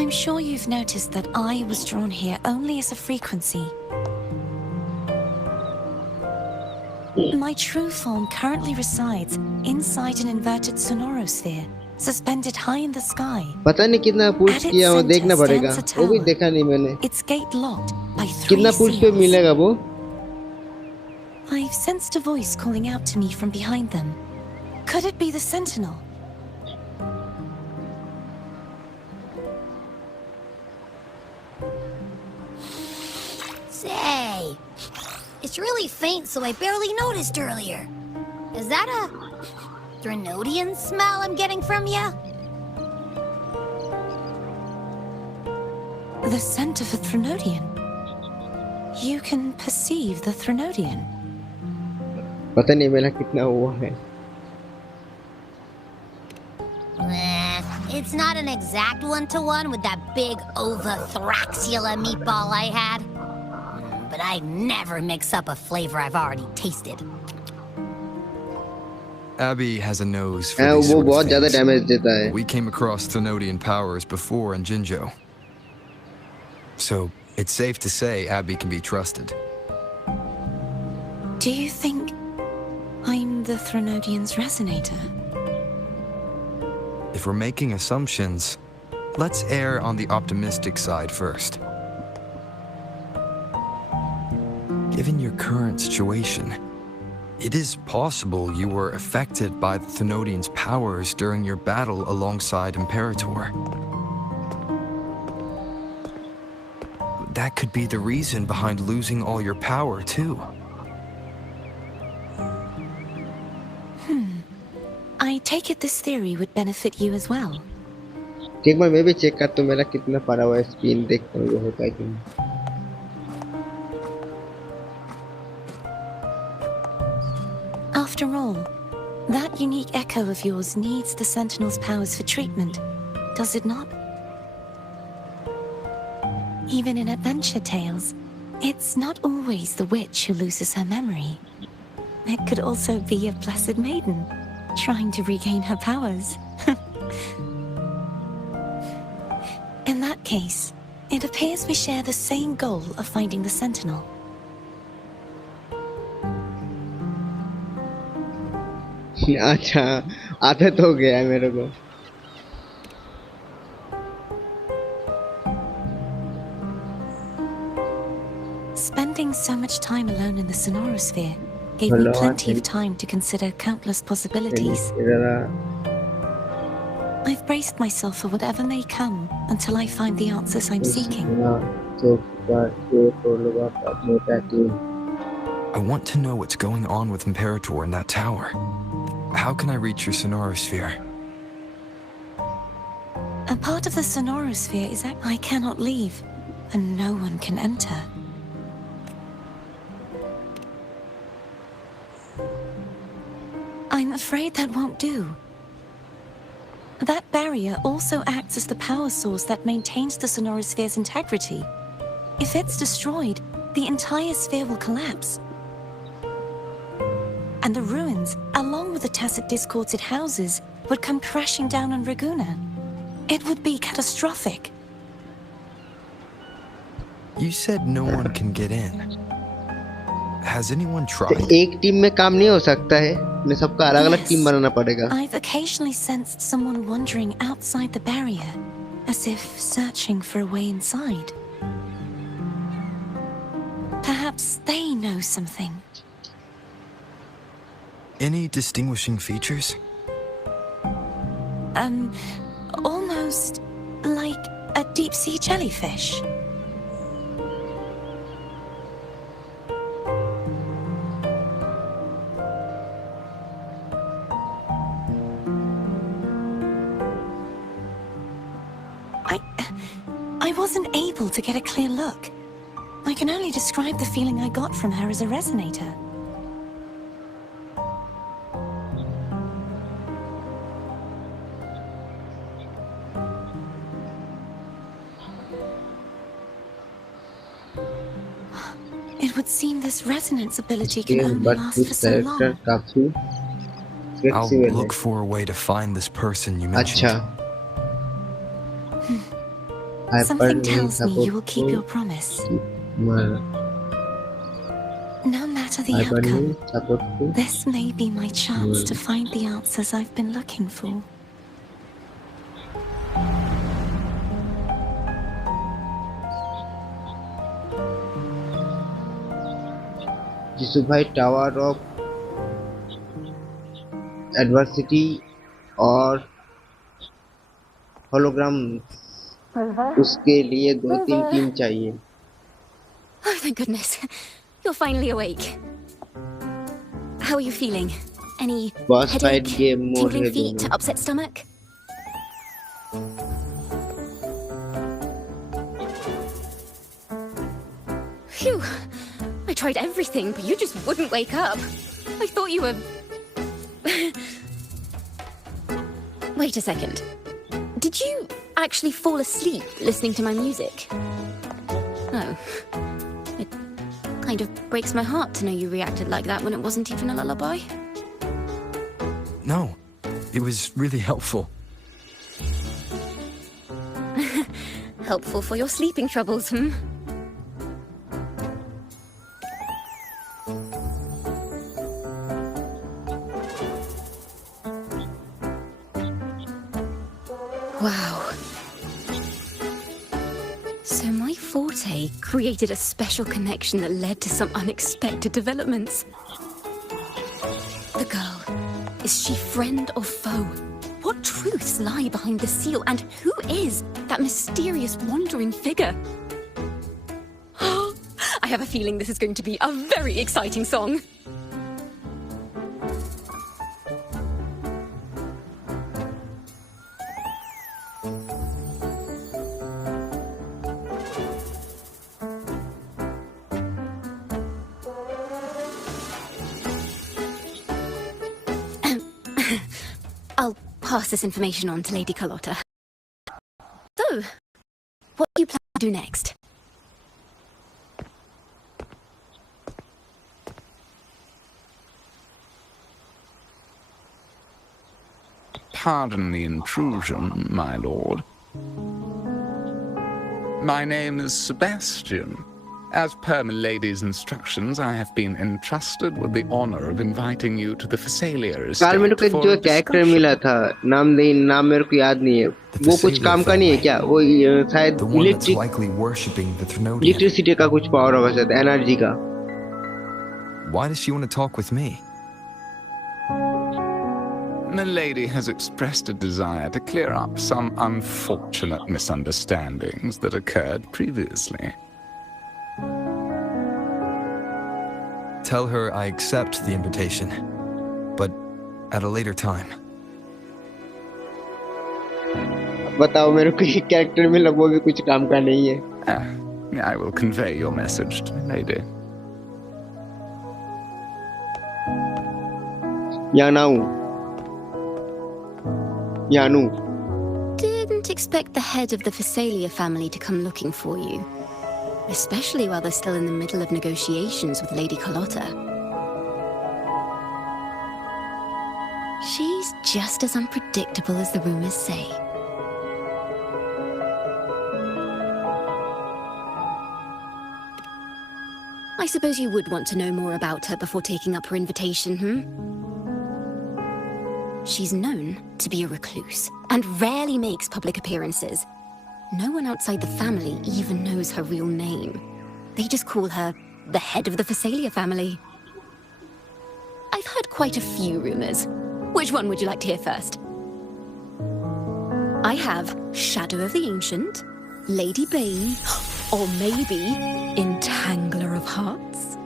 I'm sure you've noticed that I was drawn here only as a frequency. My true form currently resides inside an inverted sonorosphere, suspended high in the sky. पता नहीं कितना push At its किया वो देखना center पड़ेगा stands a वो भी tower. देखा नहीं मैंने Its gate locked by 3 कितना पुश पे seals. मिलेगा वो I've sensed a voice calling out to me from behind them. Could it be the Sentinel? Say, it's really faint, so I barely noticed earlier. Is that a Threnodian smell I'm getting from you? The scent of a Threnodian. You can perceive the Threnodian. पता नहीं मेरा कितना हुआ है It's not an exact one-to-one with that big Ovathraxula meatball I had. But I never mix up a flavor I've already tasted. Abby has a nose for हाँ these वो sort of बहुत ज़्यादा things. डैमेज देता है. We came across Thenodian powers before in Jinzhou. So it's safe to say Abby can be trusted. Do you think I'm the Threnodian's resonator? If we're making assumptions, let's err on the optimistic side first. Given your current situation, it is possible you were affected by the Thenodian's powers during your battle alongside Imperator. That could be the reason behind losing all your power, too. I take it this theory would benefit you as well. एक बार मैं भी check करता हूँ मेरा कितना पड़ा हुआ है स्पिन देखता हूँ ये होता है कि नहीं. After all, that unique echo of yours needs the Sentinel's powers for treatment, does it not? Even in adventure tales, it's not always the witch who loses her memory. It could also be a blessed maiden, trying to regain her powers. In that case, it appears we share the same goal of finding the Sentinel. अच्छा आदत हो गया है मेरे को. Spending so much time alone in the Sonorosphere gave me plenty of time to consider countless possibilities. I've braced myself for whatever may come until I find the answers I'm seeking. I want to know what's going on with Imperator in that tower. How can I reach your Sonorosphere? A part of the Sonorosphere is that I cannot leave, and no one can enter. I'm afraid that won't do. That barrier also acts as the power source that maintains the Sonorosphere's integrity. If it's destroyed, the entire sphere will collapse. And the ruins, along with the tacit discords it houses, would come crashing down on Raguna. It would be catastrophic. You said no one can get in. Has anyone tried? एक team में काम नहीं हो सकता है. मैं सबका अलग-अलग टीम बनाना पड़ेगा. I've occasionally sensed someone wandering outside the barrier, as if searching for a way inside. Perhaps they know something. Any distinguishing features? Almost like a deep-sea jellyfish. I wasn't able to get a clear look. I can only describe the feeling I got from her as a resonator. It would seem this resonance ability can only last for so long. I'll look for a way to find this person you mentioned. Something tells me you will keep your promise. No matter the outcome, this may be my chance to find the answers I've been looking for. जिसु भाई tower of adversity और hologram उसके लिए 2-3 team चाहिए. Oh, thank goodness. You're finally awake. How are you feeling? Any Boss fight headache, game mode tingling है feet, दोनों. upset stomach? Phew. I tried everything, but you just wouldn't wake up. I thought you were... Wait a second. Did you actually fall asleep listening to my music? Oh. It kind of breaks my heart to know you reacted like that when it wasn't even a lullaby. No, it was really helpful. Helpful for your sleeping troubles, hmm? Wow. So my forte created a special connection that led to some unexpected developments. The girl, is she friend or foe? What truths lie behind the seal, and who is that mysterious wandering figure? I have a feeling this is going to be a very exciting song. I'll pass this information on to Lady Carlotta. So, what do you plan to do next? Pardon the intrusion, my lord. My name is Sebastian. As per my lady's instructions, I have been entrusted with the honor of inviting you to the Phasalia काल मेरे को estate एक for जो a character discussion. मिला था नाम मेरे को याद नहीं है वो कुछ काम का नहीं है क्या वो शायद The one that's likely worshipping the Thrunodian. Electricity का कुछ पावर होगा शायद एनर्जी का Why does she want to talk with me? The lady has expressed a desire to clear up some unfortunate misunderstandings that occurred previously. Tell her I accept the invitation, but at a later time. बताओ मेरे को ये character मिला वो भी कुछ काम का नहीं है I will convey your message to the lady. Yanu Didn't expect the head of the Phasalia family to come looking for you. Especially while they're still in the middle of negotiations with Lady Carlotta. She's just as unpredictable as the rumors say. I suppose you would want to know more about her before taking up her invitation, She's known to be a recluse and rarely makes public appearances. No one outside the family even knows her real name. They just call her the head of the Phasalia family. I've heard quite a few rumors. Which one would you like to hear first? I have Shadow of the Ancient, Lady Bane, or maybe Entangler of Hearts.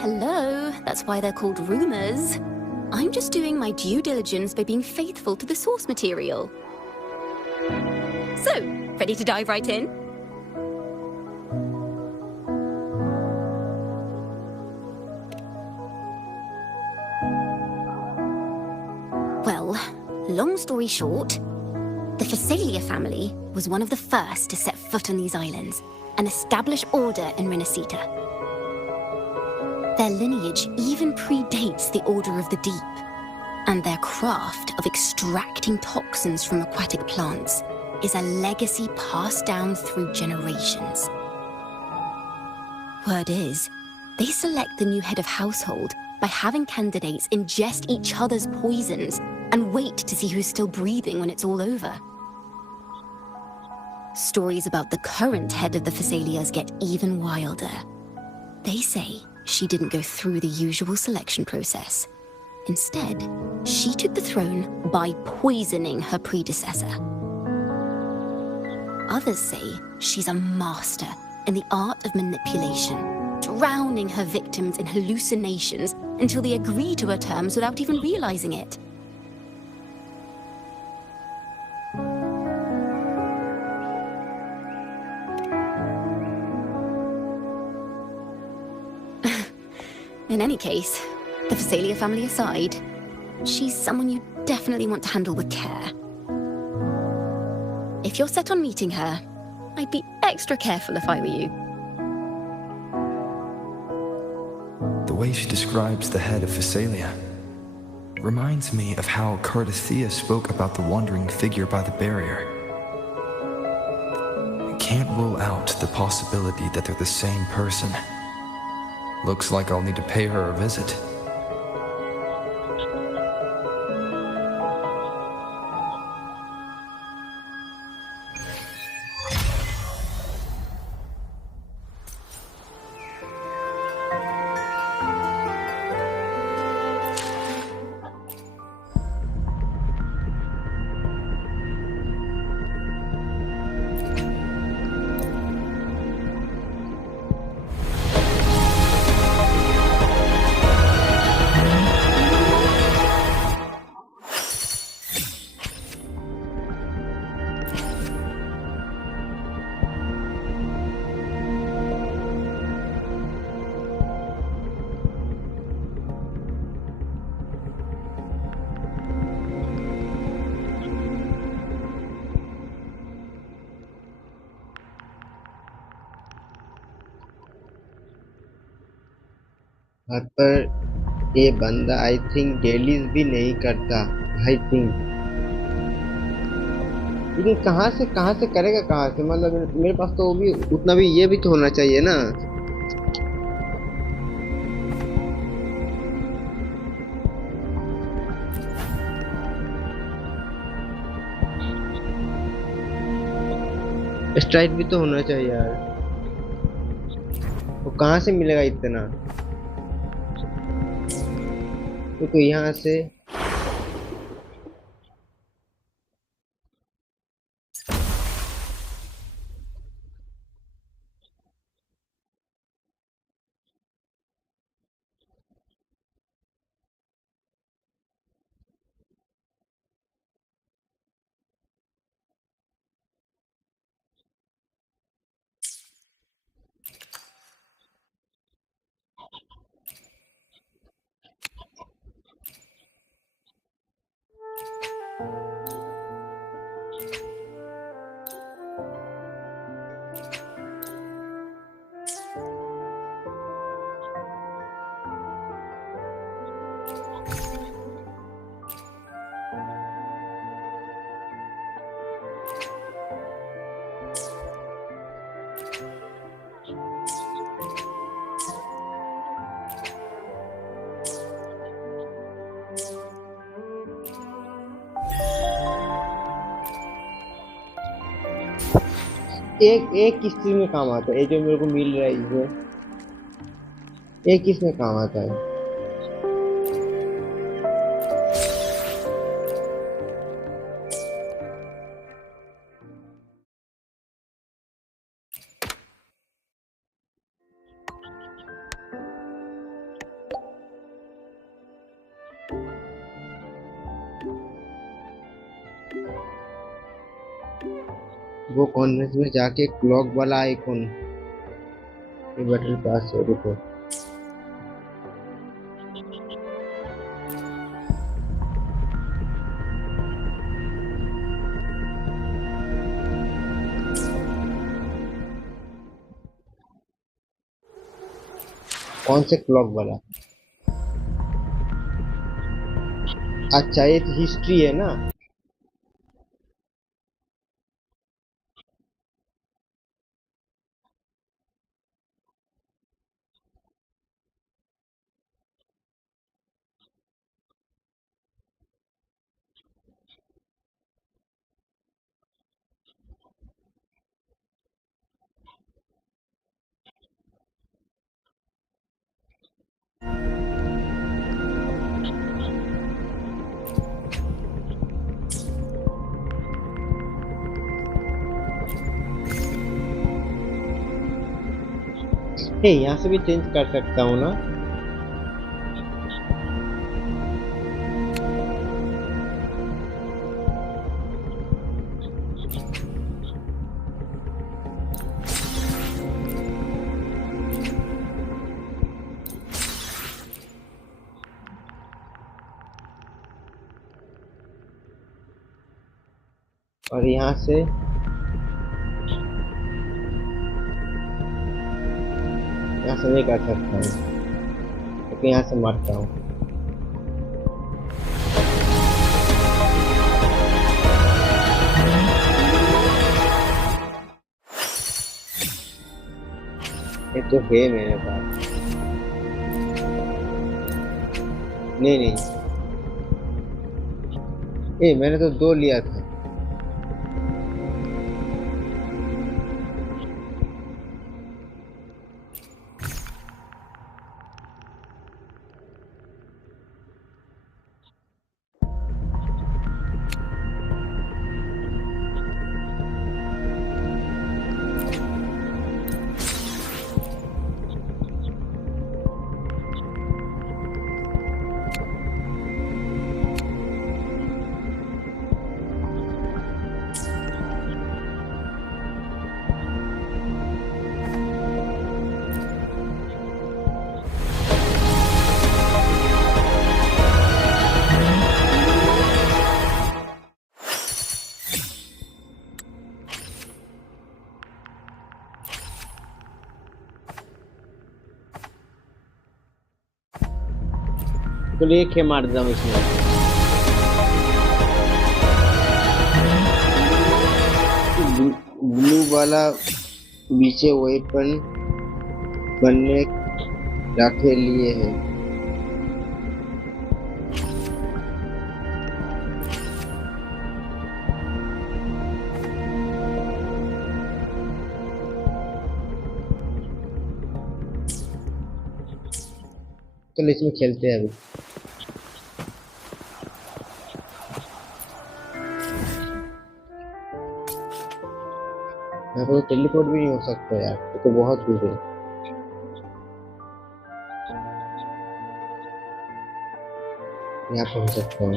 Hello, that's why they're called rumors. I'm just doing my due diligence by being faithful to the source material. So, ready to dive right in? Well, long story short, the Phasalia family was one of the first to set foot on these islands and establish order in Renacita. Their lineage even predates the Order of the Deep, and their craft of extracting toxins from aquatic plants is a legacy passed down through generations. Word is, they select the new head of household by having candidates ingest each other's poisons and wait to see who's still breathing when it's all over. Stories about the current head of the Phasalias get even wilder. They say she didn't go through the usual selection process. Instead, she took the throne by poisoning her predecessor. Others say she's a master in the art of manipulation, drowning her victims in hallucinations until they agree to her terms without even realizing it. In any case, the Phasalia family aside, she's someone you definitely want to handle with care. If you're set on meeting her, I'd be extra careful if I were you. The way she describes the head of Phasalia reminds me of how Cardathea spoke about the wandering figure by the barrier. I can't rule out the possibility that they're the same person. Looks like I'll need to pay her a visit. हाँ, पर ये बंदा I think dailies भी नहीं करता। I think लेकिन कहाँ से करेगा, कहाँ से? मतलब मेरे पास तो वो भी उतना भी, ये भी तो होना चाहिए ना। स्ट्राइक भी तो होना चाहिए यार। वो कहाँ से मिलेगा इतना? तो यहाँ से एक किस चीज में काम आता है? ये जो मेरे को मिल रहा है इसमें, एक किस में काम आता है? वो कॉन्वेंस में जाके क्लॉक वाला आइकॉन, ये बटन पास है। रुको, कौन से क्लॉक वाला? अच्छा, ये हिस्ट्री है ना। यहाँ से भी चेंज कर सकता हूँ ना? और यहाँ से यहाँ से नहीं कर सकता हूँ क्योंकि यहाँ से मरता हूँ। ये तो है मेरे पास। नहीं मैंने तो 2 लिया था। तो एक मार देता हूँ इसमें। ब्लू वाला पीछे वेपन बनने रखे लिए है। चलो इसमें खेलते हैं अभी। यहाँ पर टेलीपोर्ट भी नहीं हो सकता यार, ये तो बहुत दूर है। यहाँ पर हो सकता हूँ।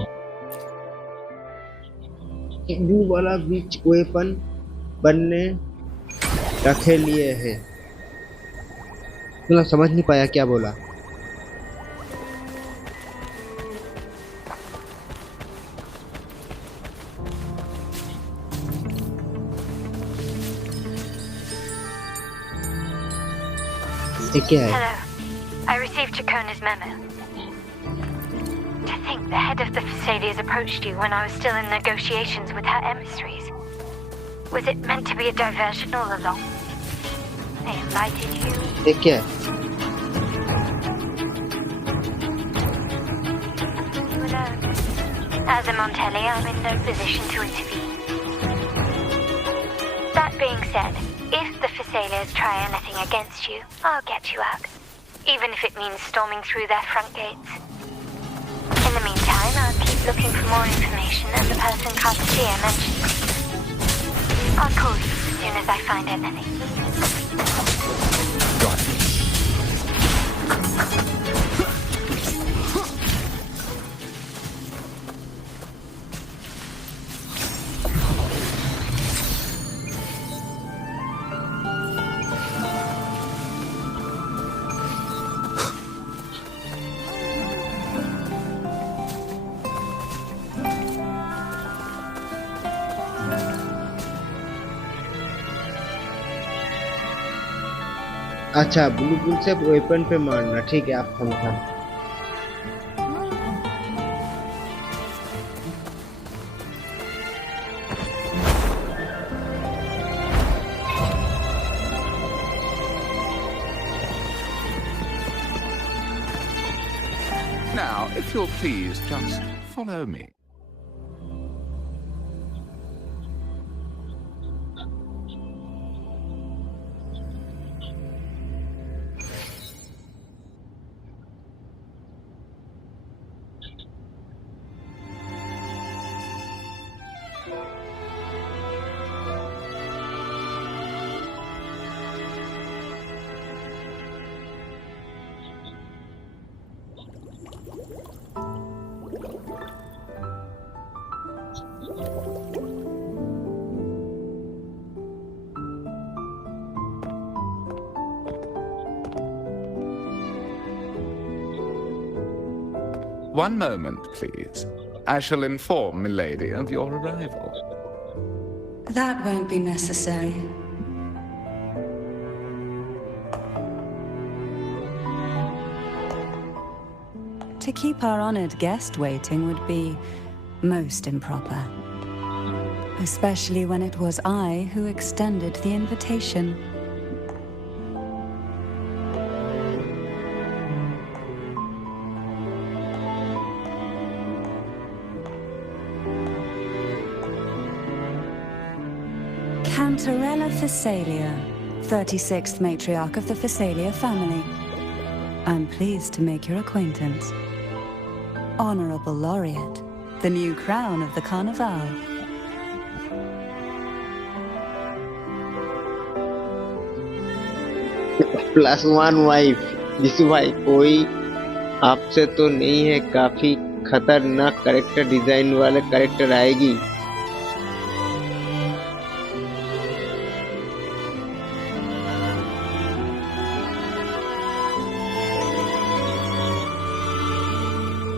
एक ब्लू वाला बीच वेपन बनने रखे लिए है। मतलब समझ नहीं पाया क्या बोला। Hello. I received Chacona's memo. To think the head of the Thessalians approached you when I was still in negotiations with her emissaries. Was it meant to be a diversion all along? They invited you? Take care. You alone. As a Montelli, I'm in no position to intervene. That being said, if the Thessalians try anything against you, I'll get you out. Even if it means storming through their front gates. In the meantime, I'll keep looking for more information and the person Cartier mentioned. I'll call you as soon as I find anything. Got it. अच्छा, blue bull से weapon पे मारना, ठीक है, आप समझा। Now, if you'll please just follow me. One moment, please. I shall inform Milady of your arrival. That won't be necessary. to keep our honored guest waiting would be most improper. Especially when it was I who extended the invitation. Cantarella Phasalia, 36th matriarch of the Phasalia family. I'm pleased to make your acquaintance. Honorable Laureate, the new crown of the Carnival. +1 wife जिसु भाई कोई आपसे तो नहीं है, काफी खतरनाक character design वाले कैरेक्टर आएगी।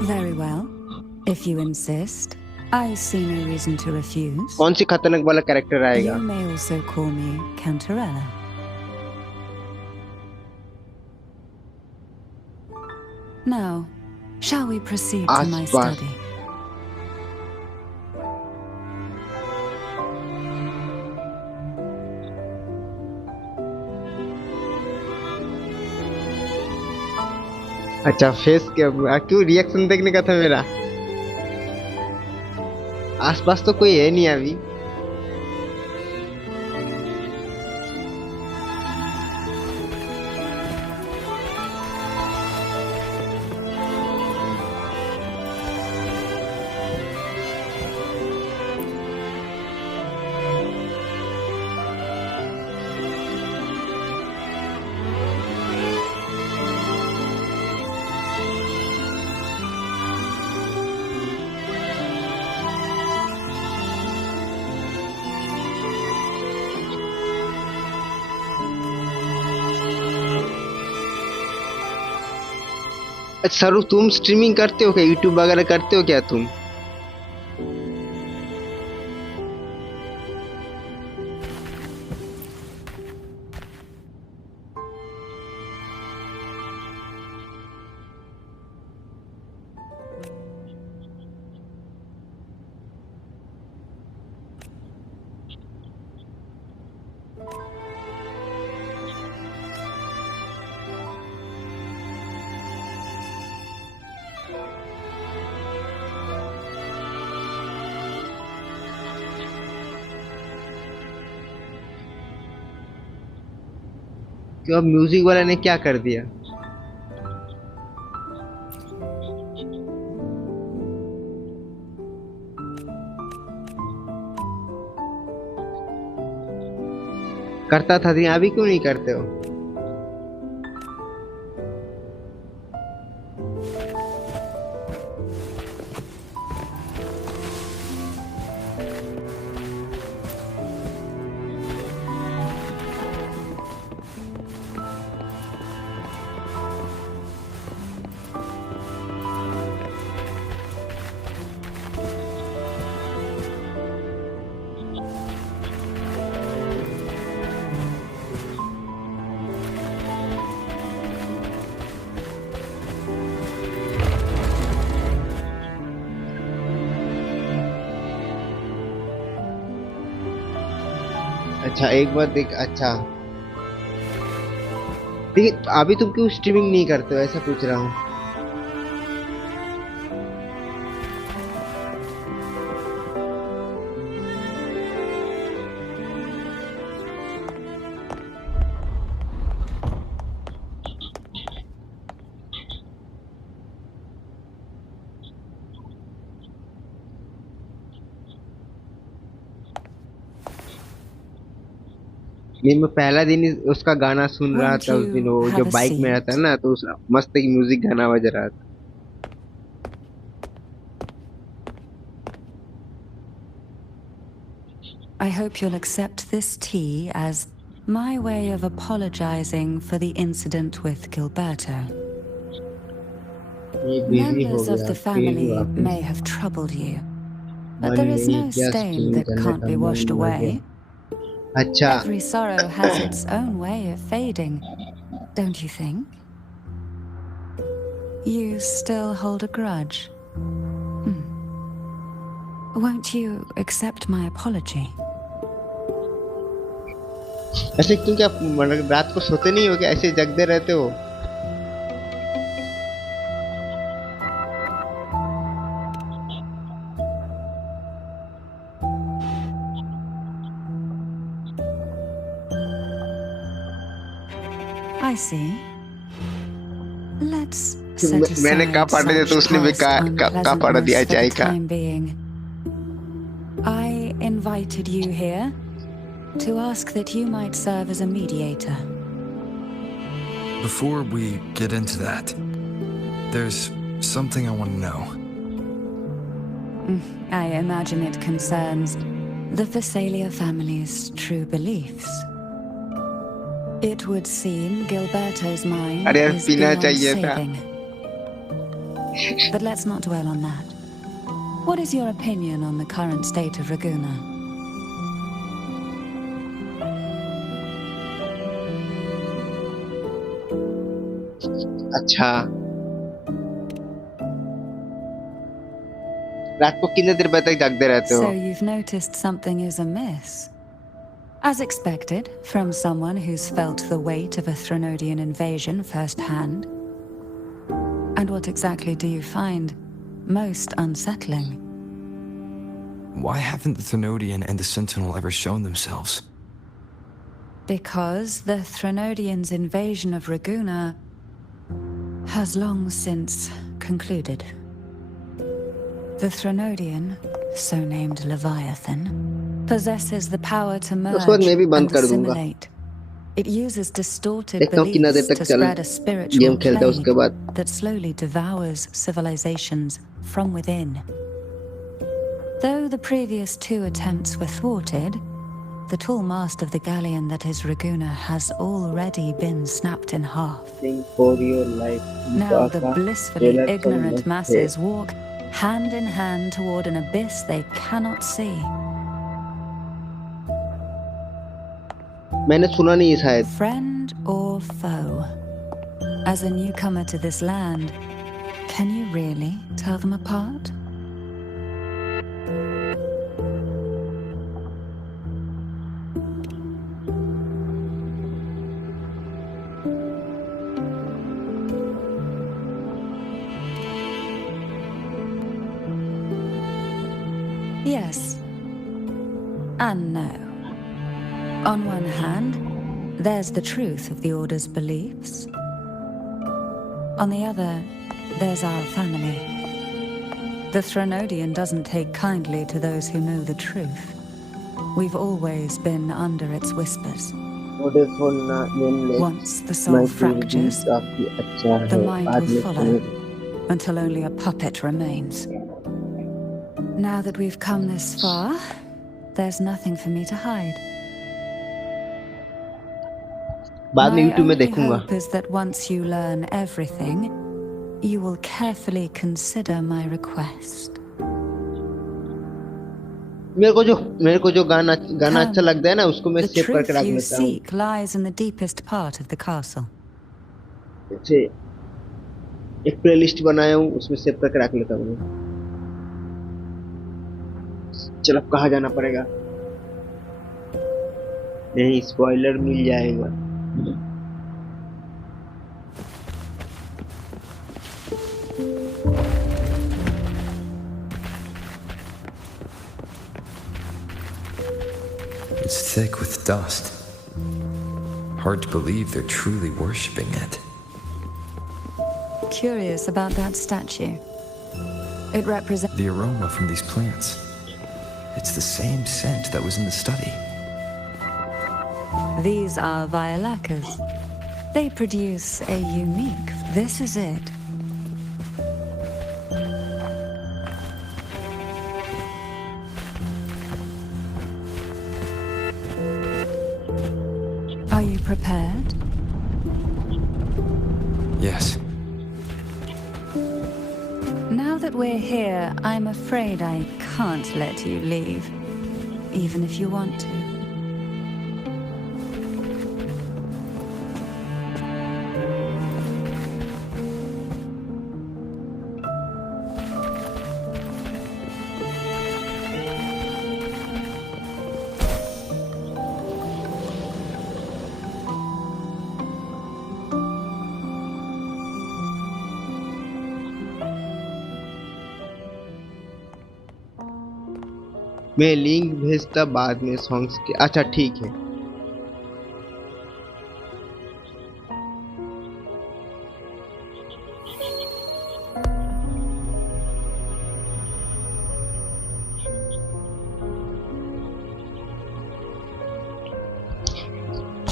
Very well. If you insist, I see no reason to refuse. कौन सी खतरनाक वाला कैरेक्टर आएगा? You may also call me Cantarella. Now, shall we proceed to my study? अच्छा फेस क्यों रिएक्शन देखने का था मेरा। आसपास तो कोई है नहीं अभी। अच्छा सरू, तुम स्ट्रीमिंग करते हो क्या? यूट्यूब वगैरह करते हो क्या तुम? तो अब म्यूजिक वाला ने क्या कर दिया? करता था तो अभी क्यों नहीं करते हो? अच्छा एक बार देख, अच्छा ठीक है, अभी तुम क्यों स्ट्रीमिंग नहीं करते हो ऐसा पूछ रहा हूँ। नहीं, मैं पहला दिन उसका गाना सुन रहा था उस दिन, वो जो बाइक में रहता है ना, तो उस मस्त एक म्यूजिक गाना बज रहा था। I hope you'll accept this tea as my way of apologizing for the incident with Gilberto. Members of the family may have troubled you, but there is no stain that can't be washed away. Every sorrow has its own way of fading, don't you think? You still hold a grudge? Won't you accept my apology? ऐसे क्यों? क्या मतलब रात को सोते नहीं हो क्या? ऐसे जगते रहते हो? I see. Let's set मैंने कहा aside पाड़ने दिया तो such उसने भी कहा पाड़ा दिया unpleasantness for चाय the का। time being. I invited you here to ask that you might serve as a mediator. Before we get into that, there's something I want to know. I imagine it concerns the Phasalia family's true beliefs. It would seem Gilberto's mind अरे यार is पीना beyond चाहिए था। saving. But let's not dwell on that. What is your opinion on the current state of Raguna? अच्छा, रात को कितने देर बाद तक जागते रहते हो? So you've noticed something is amiss. As expected, from someone who's felt the weight of a Threnodian invasion firsthand. And what exactly do you find most unsettling? Why haven't the Thenodian and the Sentinel ever shown themselves? Because the Threnodians' invasion of Raguna has long since concluded. The Threnodian, so named Leviathan, possesses the power to merge and assimilate. It uses distorted beliefs to spread a spiritual plague that slowly devours civilizations from within. Though the previous two attempts were thwarted, the tall mast of the galleon that is Raguna has already been snapped in half. Now the blissfully ignorant masses walk hand in hand toward an abyss they cannot see. मैंने सुना नहीं शायद। Friend or foe? As a newcomer to this land, can you really tell them apart? Yes and no. On one hand, there's the truth of the Order's beliefs. On the other, there's our family. The Threnodian doesn't take kindly to those who know the truth. We've always been under its whispers. Once the soul fractures, the mind will follow, until only a puppet remains. Now that we've come this far, there's nothing for me to hide. बाद में YouTube में My देखूंगा। hope is that once you learn everything, you will carefully consider my request. मेरे को जो गाना अच्छा लगता है ना, उसको मैं सेव करके रख लेता हूँ। The truth you seek lies in the deepest part of the castle. जैसे एक प्लेलिस्ट बनाया हूँ, उसमें सेव करके रख लेता हूँ। चलो अब कहाँ जाना पड़ेगा? नहीं, स्पॉइलर मिल जाएगा। It's thick with dust. Hard to believe they're truly worshipping it. Curious about that statue. It represents the aroma from these plants. It's the same scent that was in the study. These are violacas. They produce a unique... This is it. Are you prepared? Yes. Now that we're here, I'm afraid I can't let you leave, even if you want to. मैं link भेजता बाद में songs के। अच्छा ठीक है।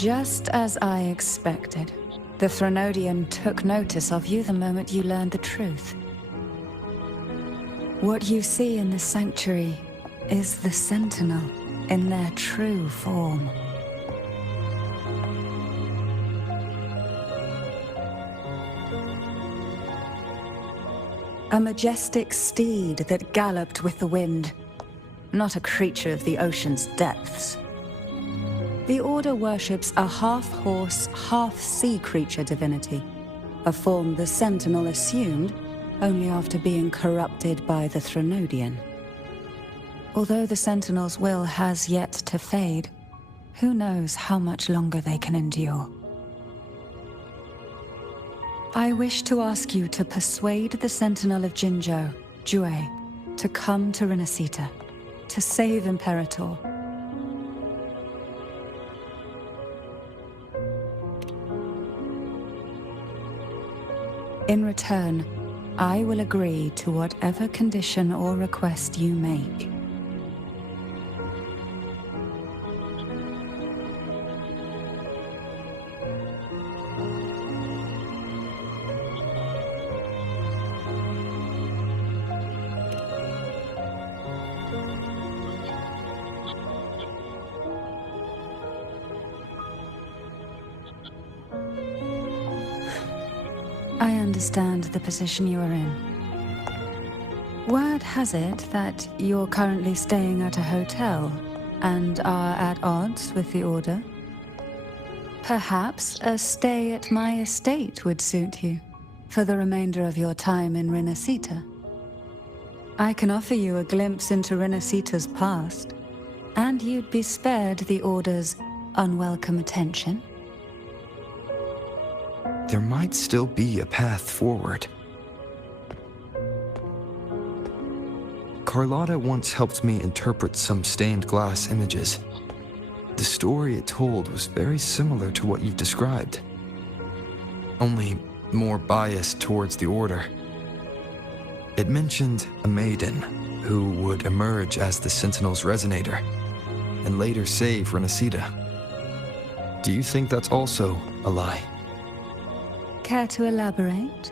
Just as I expected, the Threnodian took notice of you the moment you learned the truth. What you see in the sanctuary is the Sentinel in their true form. A majestic steed that galloped with the wind, not a creature of the ocean's depths. The Order worships a half-horse, half-sea creature divinity, a form the Sentinel assumed only after being corrupted by the Threnodian. Although the Sentinel's will has yet to fade, who knows how much longer they can endure. I wish to ask you to persuade the Sentinel of Jinzhou, Jue, to come to Renacita, to save Imperator. In return, I will agree to whatever condition or request you make. I understand the position you are in. Word has it that you're currently staying at a hotel and are at odds with the Order. Perhaps a stay at my estate would suit you for the remainder of your time in Renacita. I can offer you a glimpse into Renacita's past, and you'd be spared the Order's unwelcome attention. There might still be a path forward. Carlotta once helped me interpret some stained glass images. The story it told was very similar to what you've described, only more biased towards the Order. It mentioned a maiden who would emerge as the Sentinel's resonator and later save Renacita. Do you think that's also a lie? Care to elaborate?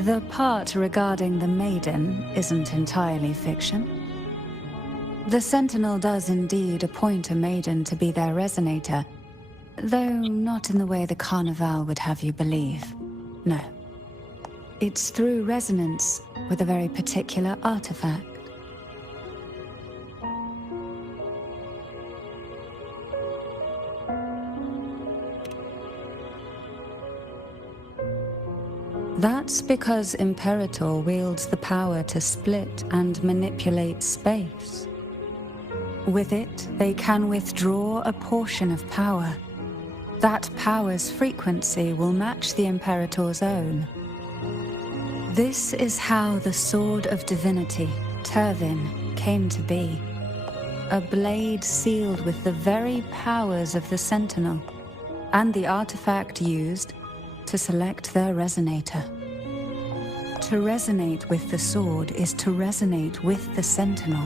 The part regarding the maiden isn't entirely fiction. The Sentinel does indeed appoint a maiden to be their resonator, though not in the way the Carnival would have you believe. No. It's through resonance with a very particular artifact. That's because Imperator wields the power to split and manipulate space. With it, they can withdraw a portion of power. That power's frequency will match the Imperator's own. This is how the Sword of Divinity, Turvin, came to be. A blade sealed with the very powers of the Sentinel, and the artifact used to select their resonator. To resonate with the sword is to resonate with the Sentinel.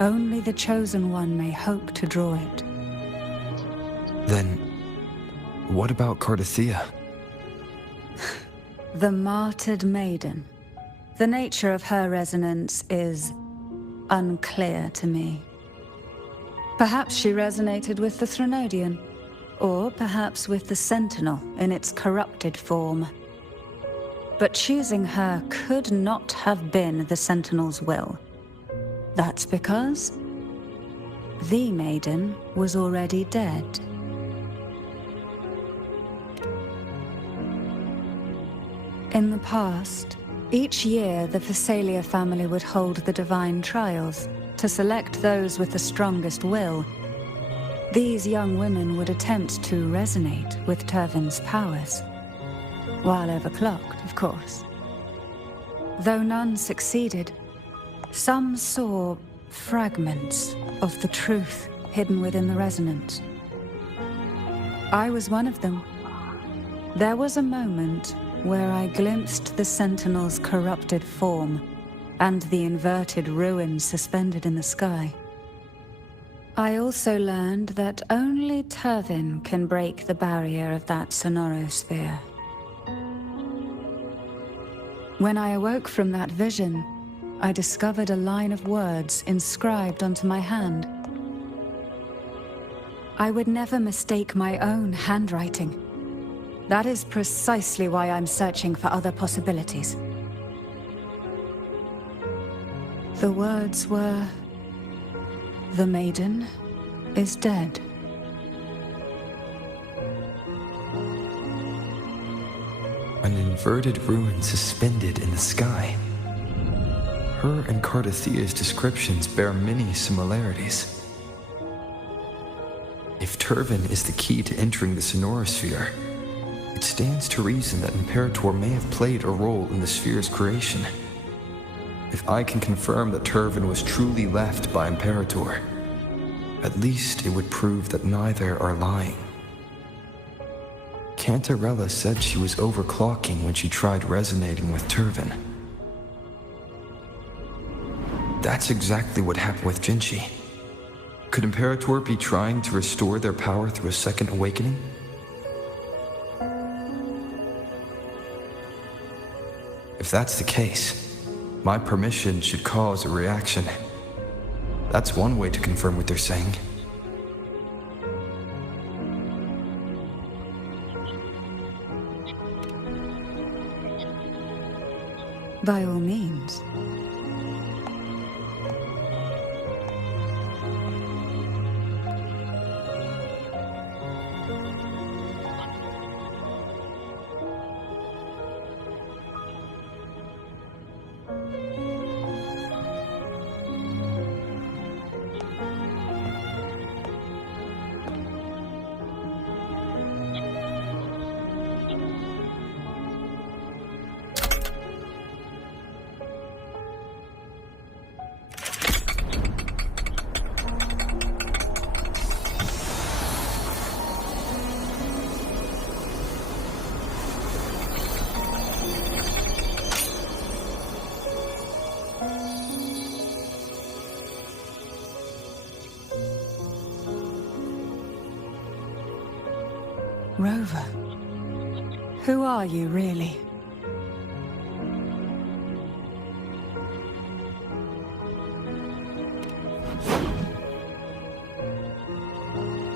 Only the Chosen One may hope to draw it. Then, what about Cardathea? The martyred maiden. The nature of her resonance is unclear to me. Perhaps she resonated with the Threnodian, or perhaps with the Sentinel in its corrupted form. But choosing her could not have been the Sentinel's will. That's because the maiden was already dead. In the past, each year the Phasalia family would hold the divine trials to select those with the strongest will. These young women would attempt to resonate with Turvin's powers, while overclocked, of course. Though none succeeded, some saw fragments of the truth hidden within the resonance. I was one of them. There was a moment where I glimpsed the Sentinel's corrupted form and the inverted ruins suspended in the sky. I also learned that only Turvin can break the barrier of that sonorosphere. When I awoke from that vision, I discovered a line of words inscribed onto my hand. I would never mistake my own handwriting. That is precisely why I'm searching for other possibilities. The words were, "The maiden is dead." An inverted ruin suspended in the sky. Her and Cardathia's descriptions bear many similarities. If Turvin is the key to entering the sonorosphere, it stands to reason that Imperator may have played a role in the sphere's creation. If I can confirm that Turvin was truly left by Imperator, at least it would prove that neither are lying. Cantarella said she was overclocking when she tried resonating with Turvin. That's exactly what happened with Jinshi. Could Imperator be trying to restore their power through a second awakening? If that's the case, my permission should cause a reaction. That's one way to confirm what they're saying. By all means. Rover, who are you really?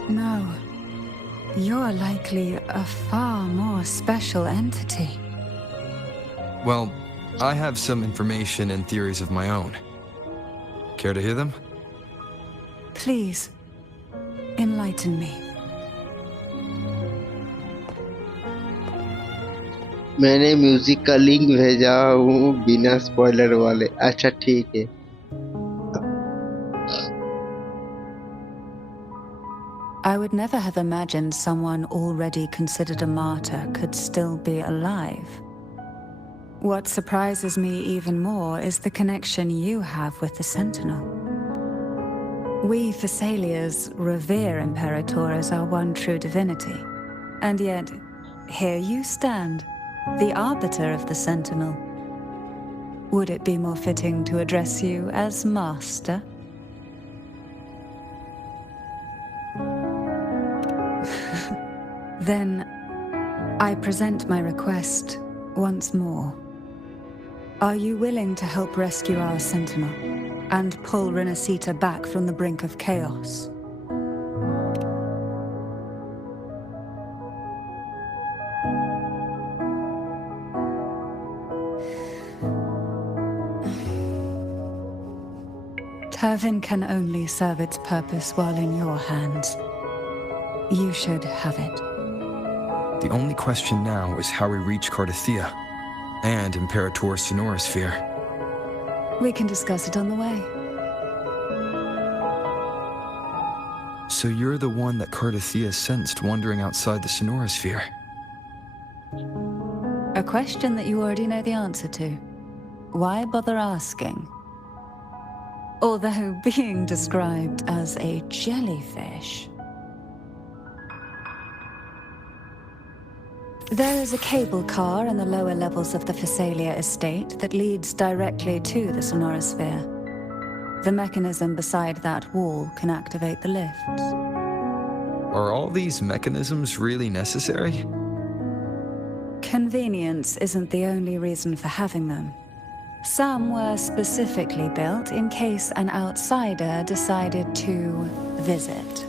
No, you're likely a far more special entity. Well, I have some information and theories of my own. Care to hear them? Please, enlighten me. मैंने music का link भेजा हूँ बिना spoiler वाले। अच्छा ठीक है। I would never have imagined someone already considered a martyr could still be alive. What surprises me even more is the connection you have with the Sentinel. We Thessalians revere Imperator as our one true divinity, and yet here you stand, the arbiter of the Sentinel. Would it be more fitting to address you as Master? Then, I present my request once more. Are you willing to help rescue our Sentinel and pull Renacita back from the brink of chaos? Turvin can only serve its purpose while in your hands. You should have it. The only question now is how we reach Cardathia and Imperator's sonorosphere. We can discuss it on the way. So you're the one that Cardathea sensed wandering outside the sonorosphere. A question that you already know the answer to. Why bother asking? Although being described as a jellyfish. There is a cable car in the lower levels of the Phasalia estate that leads directly to the sonorosphere. The mechanism beside that wall can activate the lifts. Are all these mechanisms really necessary? Convenience isn't the only reason for having them. Some were specifically built in case an outsider decided to visit.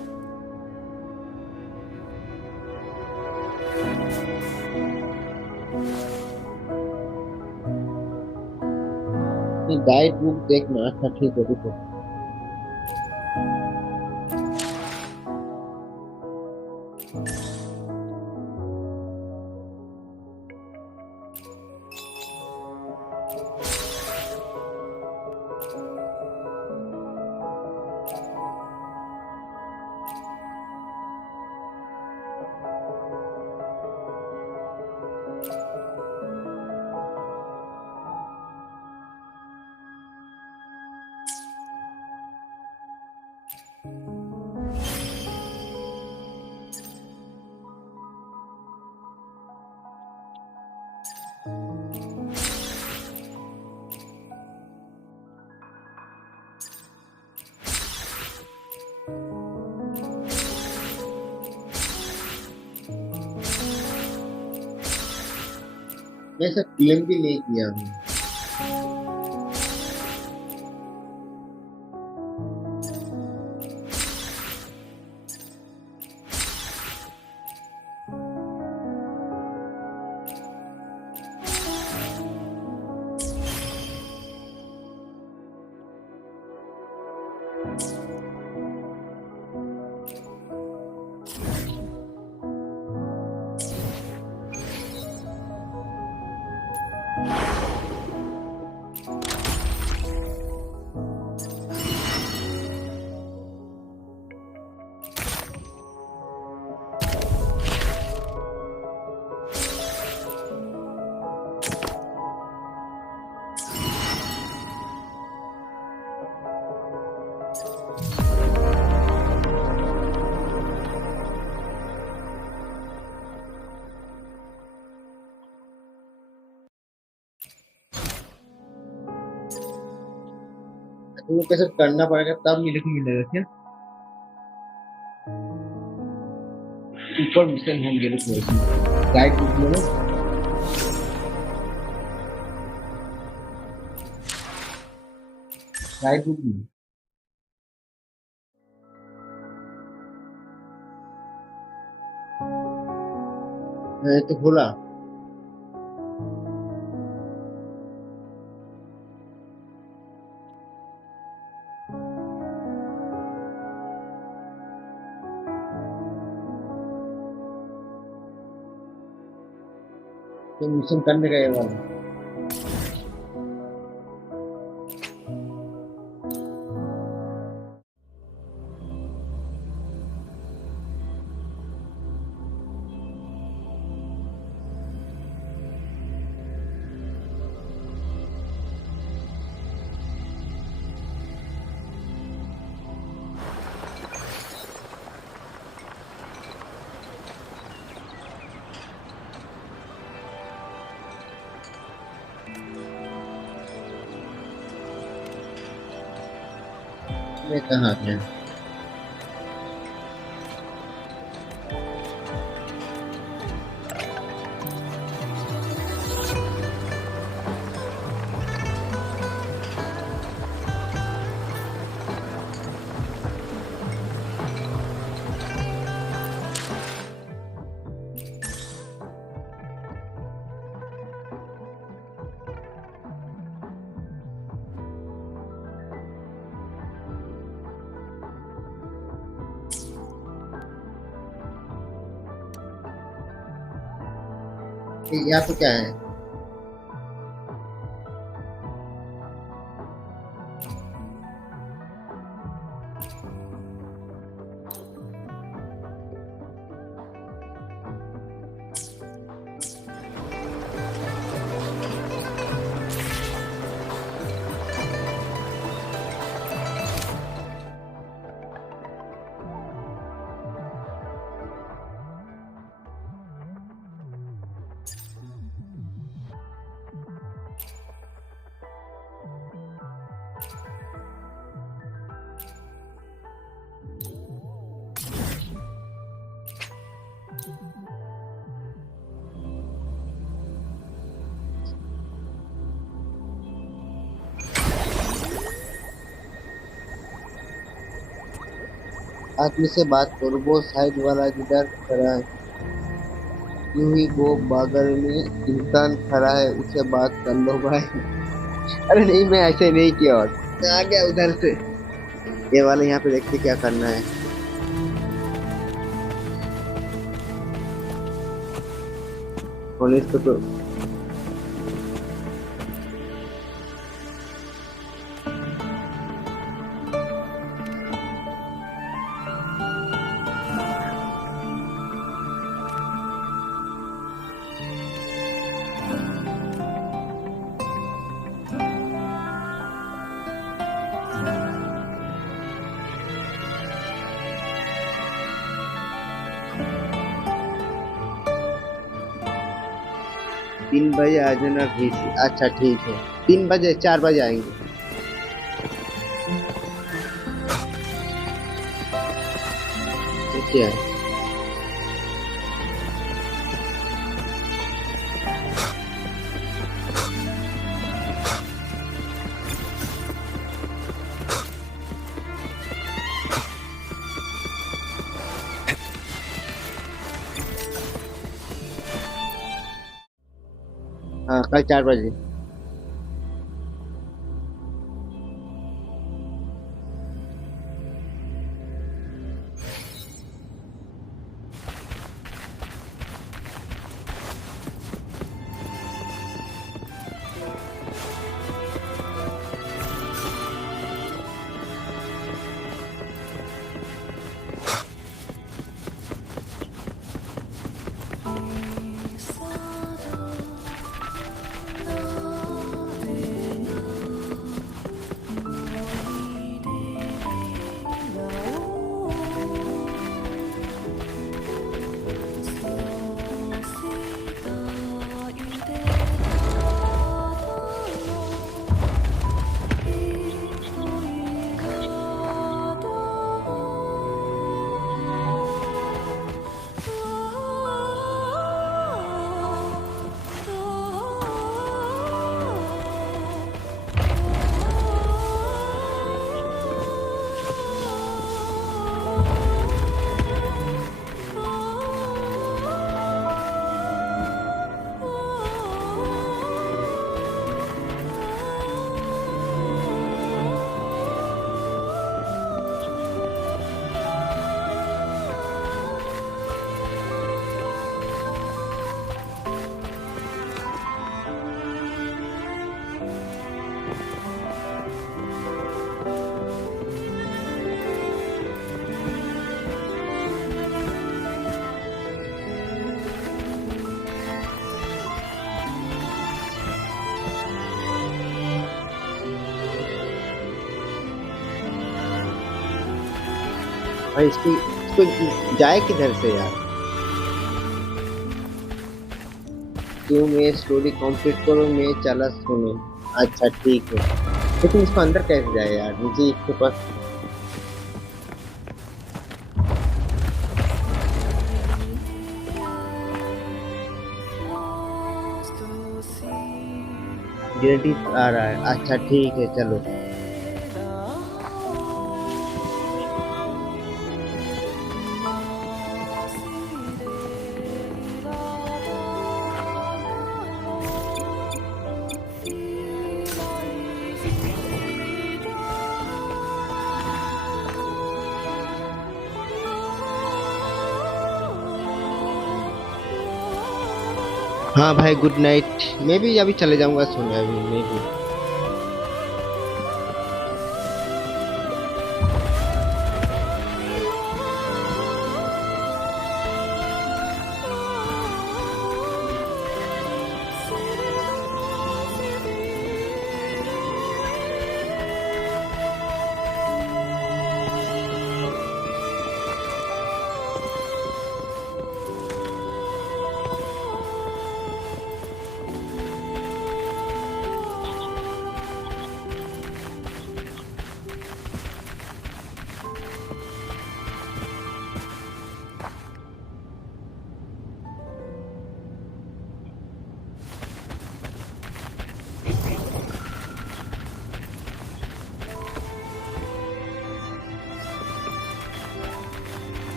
ये guide book देखना। अच्छा ठीक है रुको। मैं सब film भी नहीं किया हूँ। तो कैसे करना पड़ेगा तब मिलेगा क्या? ऊपर मिशन होंगे रुको गाइड बुक में गाइड बुक में तो खोला तो मिशन करने का ये वाला ये कहाँ है? यहाँ तो क्या है? आदमी से बात करो, वो साइड वाला जिधर खड़ा है। यूं ही वो बगल में इंसान खड़ा है, उससे बात कर लो भाई। अरे नहीं, मैं ऐसे नहीं किया, और मैं आ गया उधर से। ये वाले यहाँ पे देखते क्या करना है। पुलिस तो 3 बजे आ जाना VC। अच्छा ठीक है, 3 बजे 4 बजे आएंगे। तो क्या है? हाँ, कल 4 बजे। भाई इसको जाए किधर से यार? तुम ये स्टोरी कंप्लीट करो, मैं चला सुने। अच्छा ठीक है, लेकिन इसको अंदर कैसे जाए यार? मुझे इसके पास जेनेटिक आ रहा है। अच्छा ठीक है, चलो। हाँ भाई, गुड नाइट। मैं भी अभी चले जाऊंगा सोने, अभी मैं भी।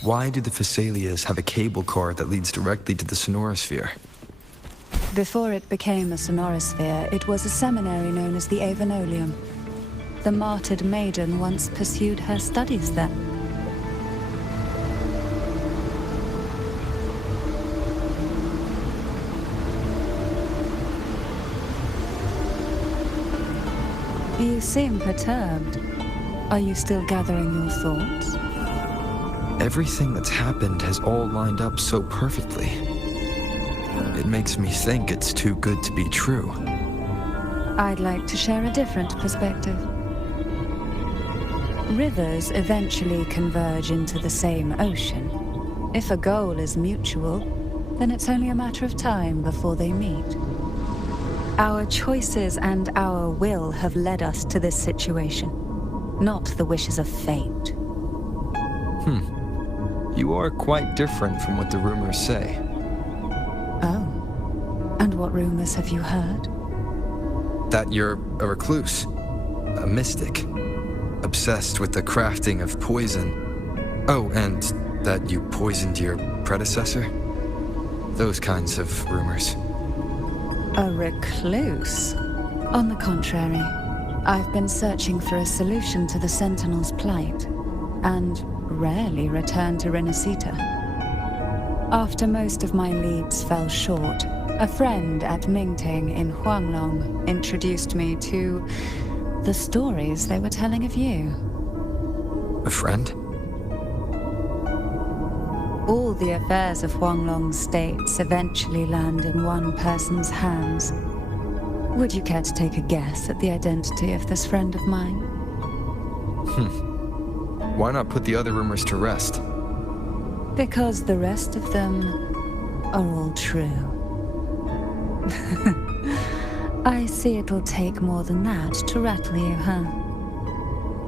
Why do the Phasalias have a cable car that leads directly to the sonorosphere? Before it became a sonorosphere, it was a seminary known as the Avenolium. The martyred maiden once pursued her studies there. You seem perturbed. Are you still gathering your thoughts? Everything that's happened has all lined up so perfectly. It makes me think it's too good to be true. I'd like to share a different perspective. Rivers eventually converge into the same ocean. If a goal is mutual, then it's only a matter of time before they meet. Our choices and our will have led us to this situation, not the wishes of fate. You are quite different from what the rumors say. Oh. And what rumors have you heard? That you're a recluse, a mystic, obsessed with the crafting of poison. Oh, and that you poisoned your predecessor? Those kinds of rumors. A recluse? On the contrary, I've been searching for a solution to the Sentinel's plight, and rarely return to Renacita. After most of my leads fell short, a friend at Mingting in Huanglong introduced me to the stories they were telling of you. A friend? All the affairs of Huanglong's states eventually land in one person's hands. Would you care to take a guess at the identity of this friend of mine? Why not put the other rumors to rest? Because the rest of them are all true. I see it'll take more than that to rattle you, huh?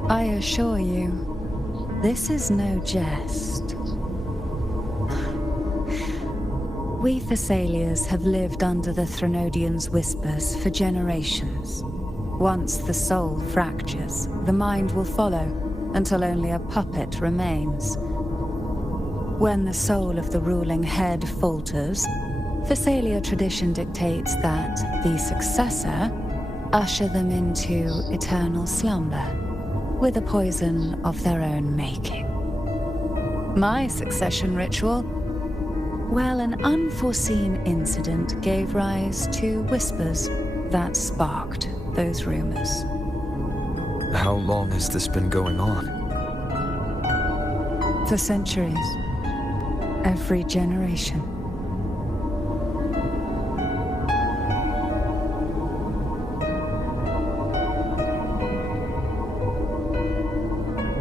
I assure you, this is no jest. We Thessalians have lived under the Threnodians' whispers for generations. Once the soul fractures, the mind will follow, until only a puppet remains. When the soul of the ruling head falters, Thessalia tradition dictates that the successor usher them into eternal slumber, with a poison of their own making. My succession ritual? Well, an unforeseen incident gave rise to whispers that sparked those rumors. How long has this been going on? For centuries. Every generation.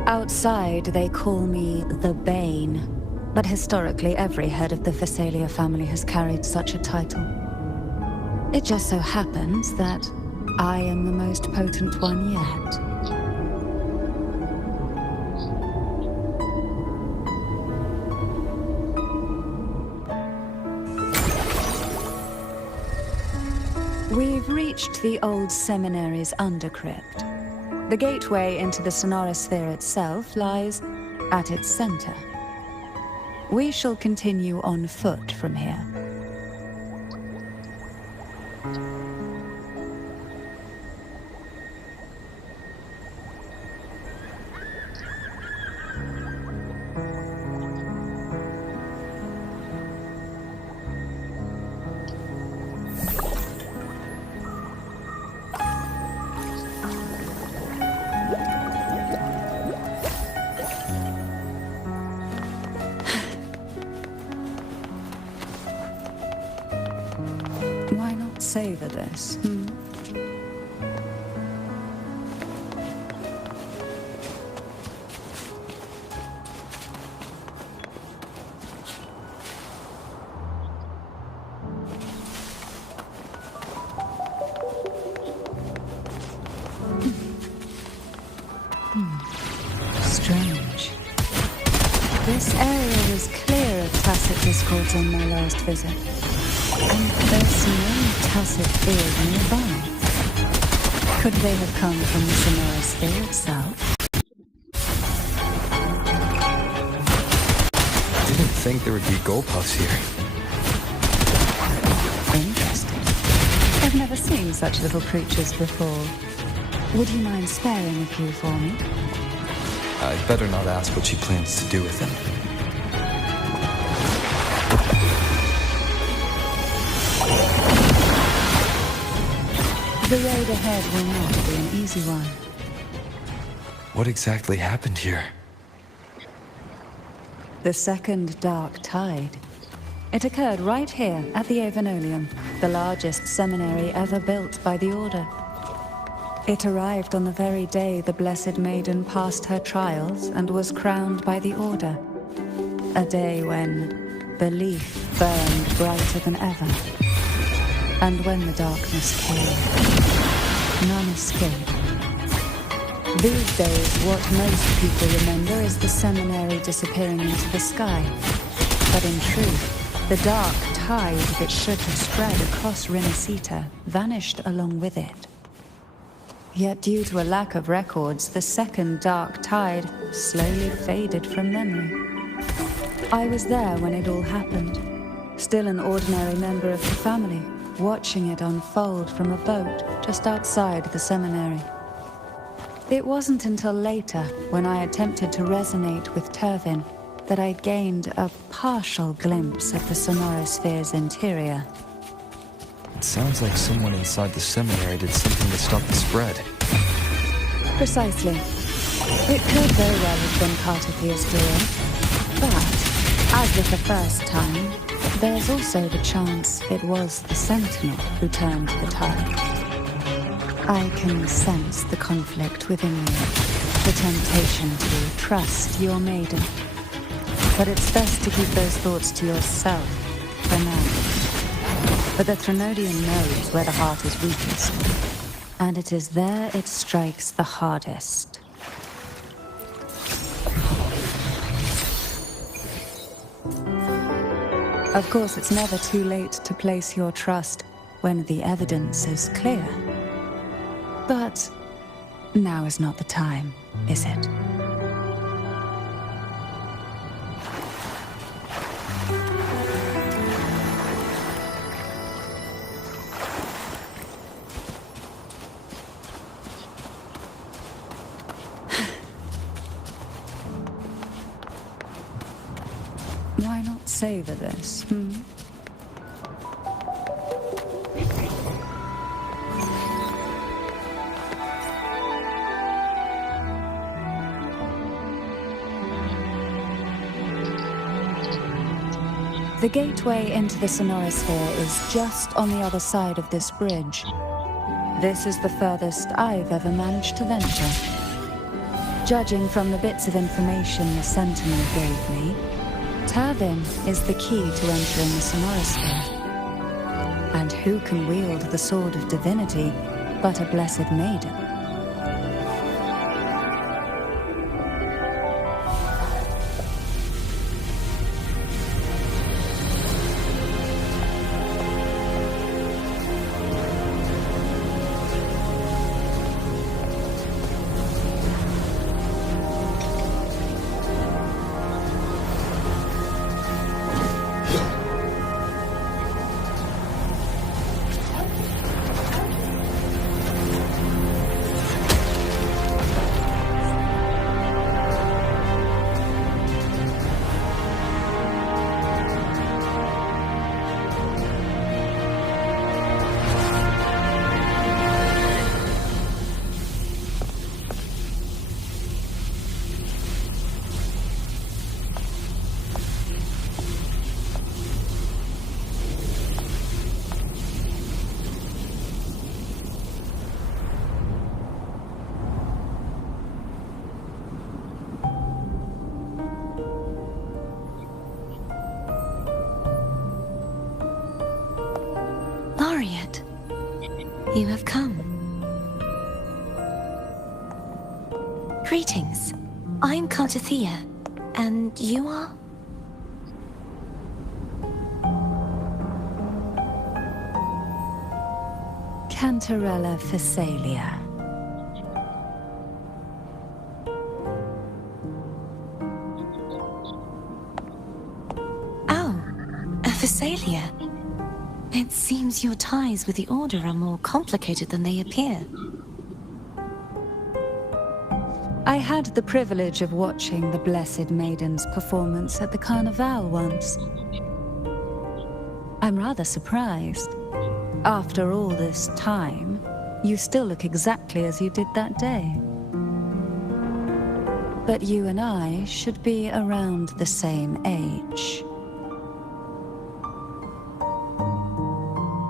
Outside, they call me the Bane, but historically every head of the Thessalia family has carried such a title. It just so happens that I am the most potent one yet. We've reached the old seminary's undercrypt. The gateway into the sonorosphere itself lies at its center. We shall continue on foot from here. Why not savor this? Strange. This area was clear of tacit discords on my last visit. And there's no tacit field nearby. Could they have come from the sonorosphere itself? think there would be goldpuffs here. Interesting. I've never seen such little creatures before. Would you mind sparing a few for me? I'd better not ask what she plans to do with them. The road ahead will not be an easy one. What exactly happened here? The second dark tide. It occurred right here at the Avenolium, the largest seminary ever built by the Order. It arrived on the very day the Blessed Maiden passed her trials and was crowned by the Order. A day when belief burned brighter than ever. And when the darkness came, none escaped. These days, what most people remember is the seminary disappearing into the sky. But in truth, the dark tide that should have spread across Rinasita vanished along with it. Yet due to a lack of records, the second dark tide slowly faded from memory. I was there when it all happened, still an ordinary member of the family, watching it unfold from a boat just outside the seminary. It wasn't until later, when I attempted to resonate with Turvin, that I gained a partial glimpse of the Sonorosphere's interior. It sounds like someone inside the seminary did something to stop the spread. Precisely. It could very well have been Cartophia's doing. But, as with the first time, there's also the chance it was the Sentinel who turned the tide. I can sense the conflict within you, the temptation to trust your maiden. But it's best to keep those thoughts to yourself for now. But the Threnodian knows where the heart is weakest, and it is there it strikes the hardest. Of course, it's never too late to place your trust when the evidence is clear. But now is not the time, is it? Why not savor this, The gateway into the Sonorosphere is just on the other side of this bridge. This is the furthest I've ever managed to venture. Judging from the bits of information the Sentinel gave me, Turvin is the key to entering the Sonorosphere. And who can wield the Sword of Divinity but a Blessed Maiden? You have come. Greetings. I'm Cartothea, and you are? Cantarella Phasalia. Phasalia. It seems your ties with the Order are more complicated than they appear. I had the privilege of watching the Blessed Maiden's performance at the Carnival once. I'm rather surprised. After all this time, you still look exactly as you did that day. But you and I should be around the same age.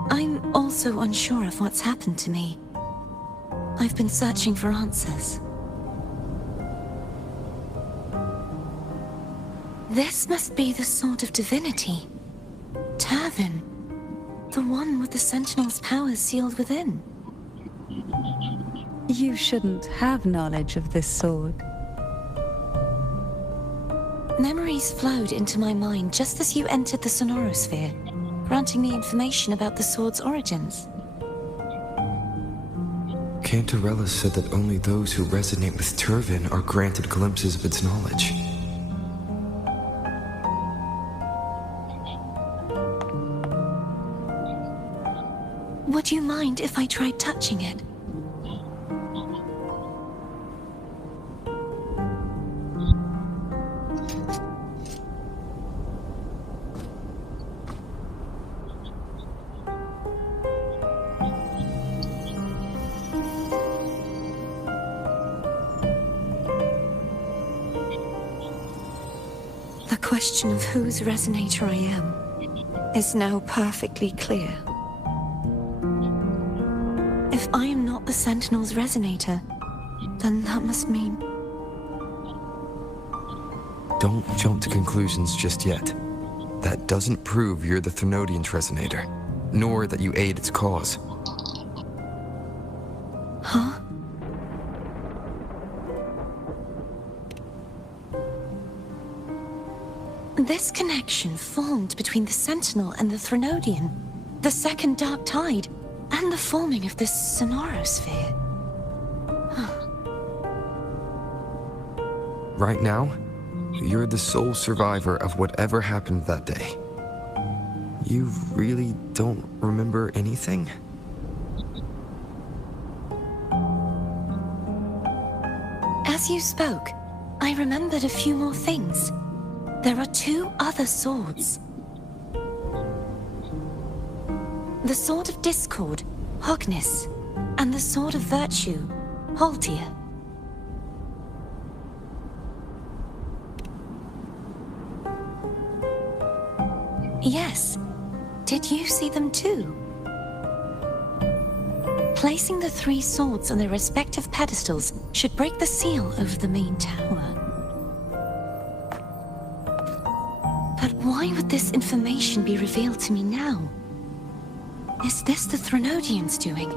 I'm also unsure of what's happened to me. I've been searching for answers. This must be the Sword of Divinity. Turvin. The one with the Sentinel's powers sealed within. You shouldn't have knowledge of this sword. Memories flowed into my mind just as you entered the Sonorosphere, granting me information about the sword's origins. Cantarella said that only those who resonate with Turvin are granted glimpses of its knowledge. Would you mind if I tried touching it? The question of whose resonator I am is now perfectly clear. If I am not the Sentinel's resonator, then that must mean... Don't jump to conclusions just yet. That doesn't prove you're the Thenodian's resonator, nor that you aid its cause. Huh? This connection formed between the Sentinel and the Thenodian, the second Dark Tide, and the forming of this Sonorosphere. Right now, you're the sole survivor of whatever happened that day. You really don't remember anything? As you spoke, I remembered a few more things. There are 2 other swords. The Sword of Discord, Hognis, and the Sword of Virtue, Haltia. Yes. Did you see them too? Placing the 3 swords on their respective pedestals should break the seal over the main tower. But why would this information be revealed to me now? Is this the Thenodian's doing?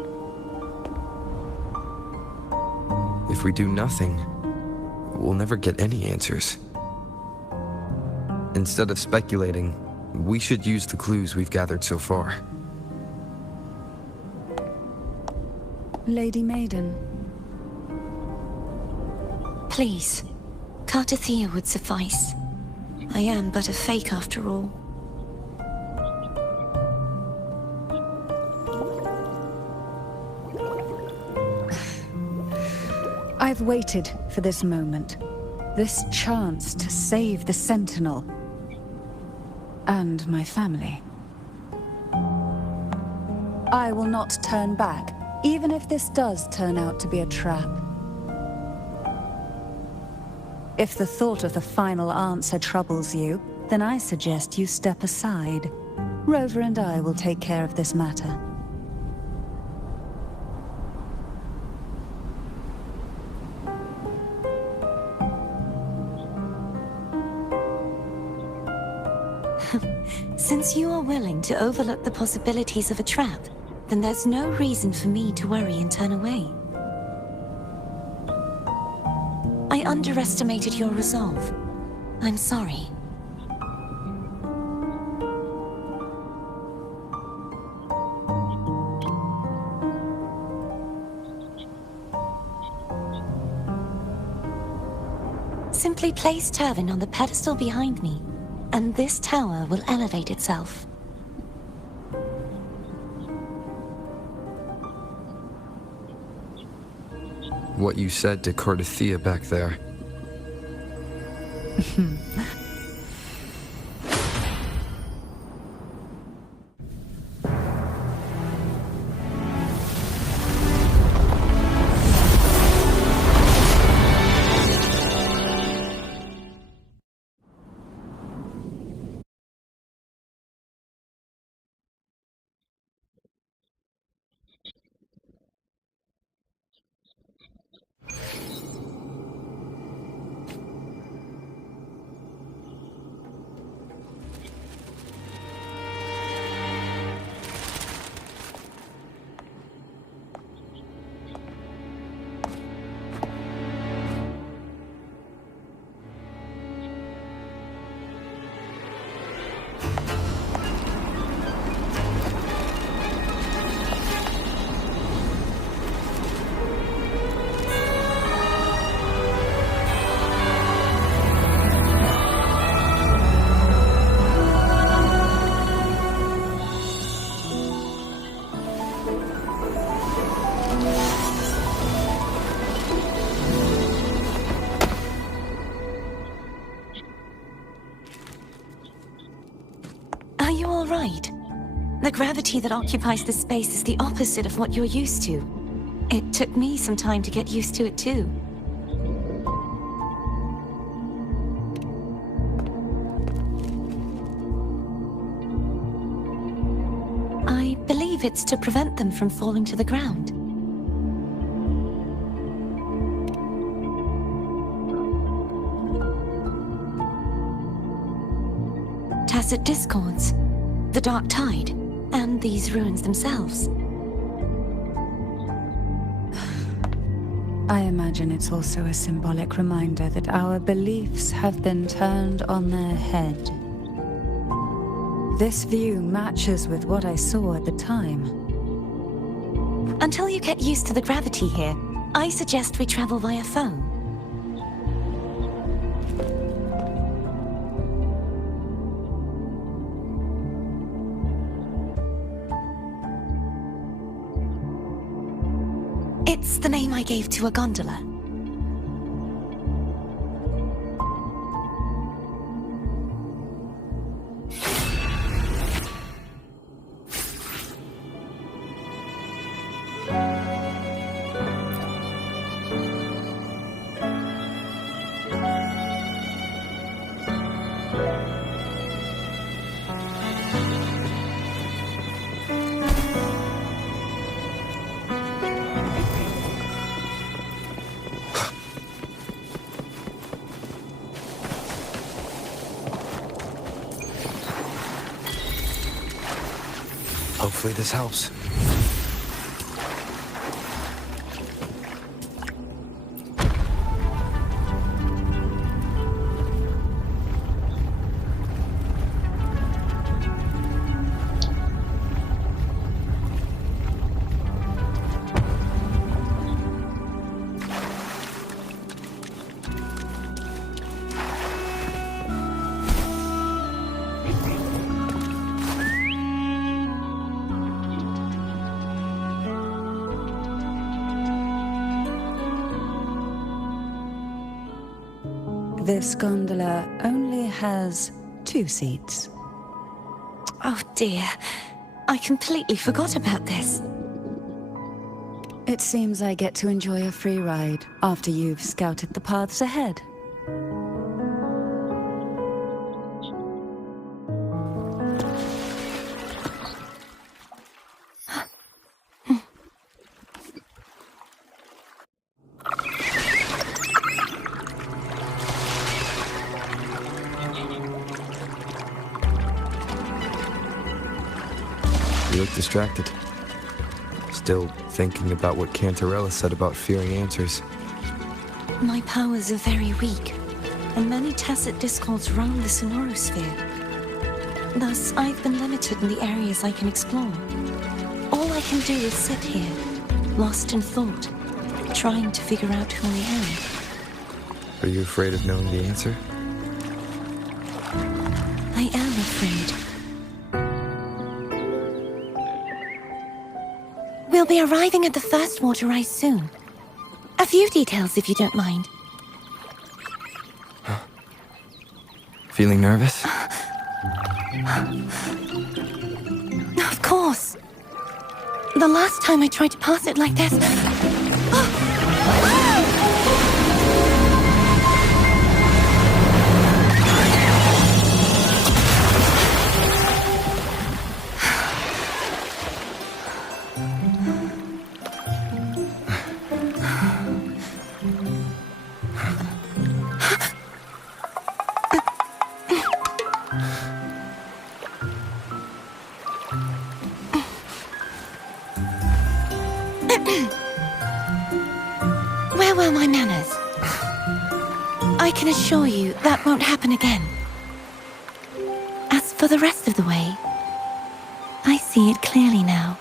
If we do nothing, we'll never get any answers. Instead of speculating, we should use the clues we've gathered so far. Lady Maiden. Please, Cartathea would suffice. I am but a fake after all. I've waited for this moment. This chance to save the Sentinel. And my family. I will not turn back, even if this does turn out to be a trap. If the thought of the final answer troubles you, then I suggest you step aside. Rover and I will take care of this matter. Since you are willing to overlook the possibilities of a trap, then there's no reason for me to worry and turn away. I underestimated your resolve. I'm sorry. Simply place Turvin on the pedestal behind me, and this tower will elevate itself. what you said to Cardathea back there. Are you all right? The gravity that occupies this space is the opposite of what you're used to. It took me some time to get used to it too. I believe it's to prevent them from falling to the ground. Tacit discords, the dark tide, and these ruins themselves. I imagine it's also a symbolic reminder that our beliefs have been turned on their head. This view matches with what I saw at the time. Until you get used to the gravity here, I suggest we travel via phone. It's the name I gave to a gondola. Hopefully this helps. This gondola only has 2 seats. Oh dear, I completely forgot about this. It seems I get to enjoy a free ride after you've scouted the paths ahead. You look distracted. Still thinking about what Cantarella said about fearing answers. My powers are very weak, and many tacit discords roam the sonorosphere. Thus, I've been limited in the areas I can explore. All I can do is sit here, lost in thought, trying to figure out who I am. Are you afraid of knowing the answer? I am afraid. We'll be arriving at the first water rise soon. A few details, if you don't mind. Feeling nervous? Of course. The last time I tried to pass it like this... Where were my manners? I can assure you that won't happen again. As for the rest of the way, I see it clearly now.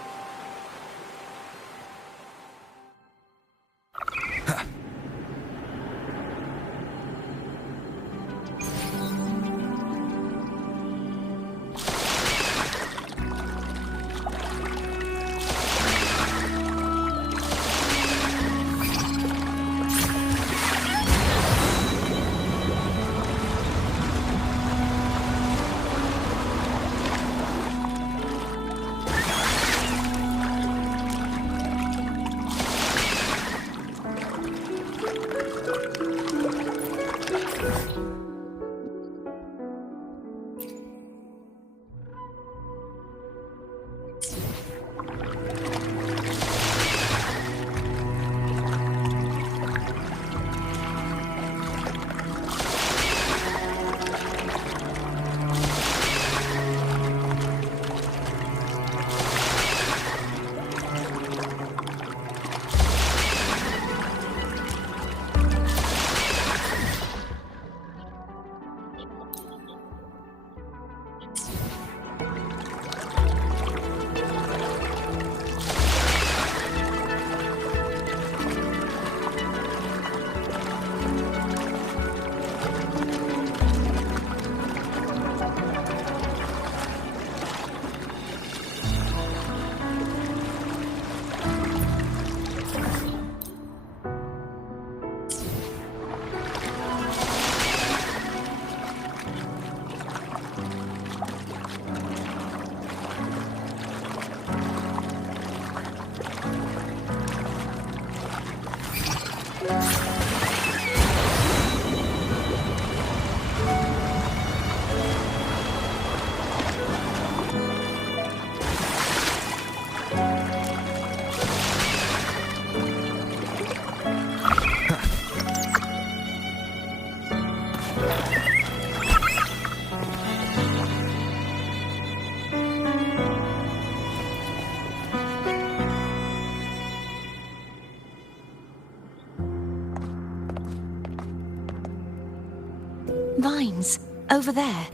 Vines, over there.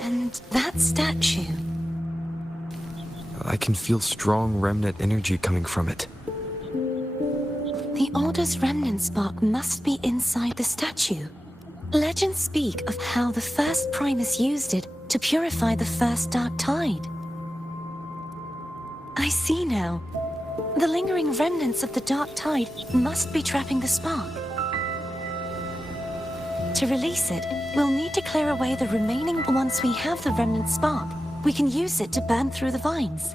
And that statue. I can feel strong remnant energy coming from it. The Order's remnant spark must be inside the statue. Legends speak of how the first Primus used it to purify the first dark tide. I see now. The lingering remnants of the dark tide must be trapping the spark. To release it, we'll need to clear away the remaining. Once we have the remnant spark, we can use it to burn through the vines.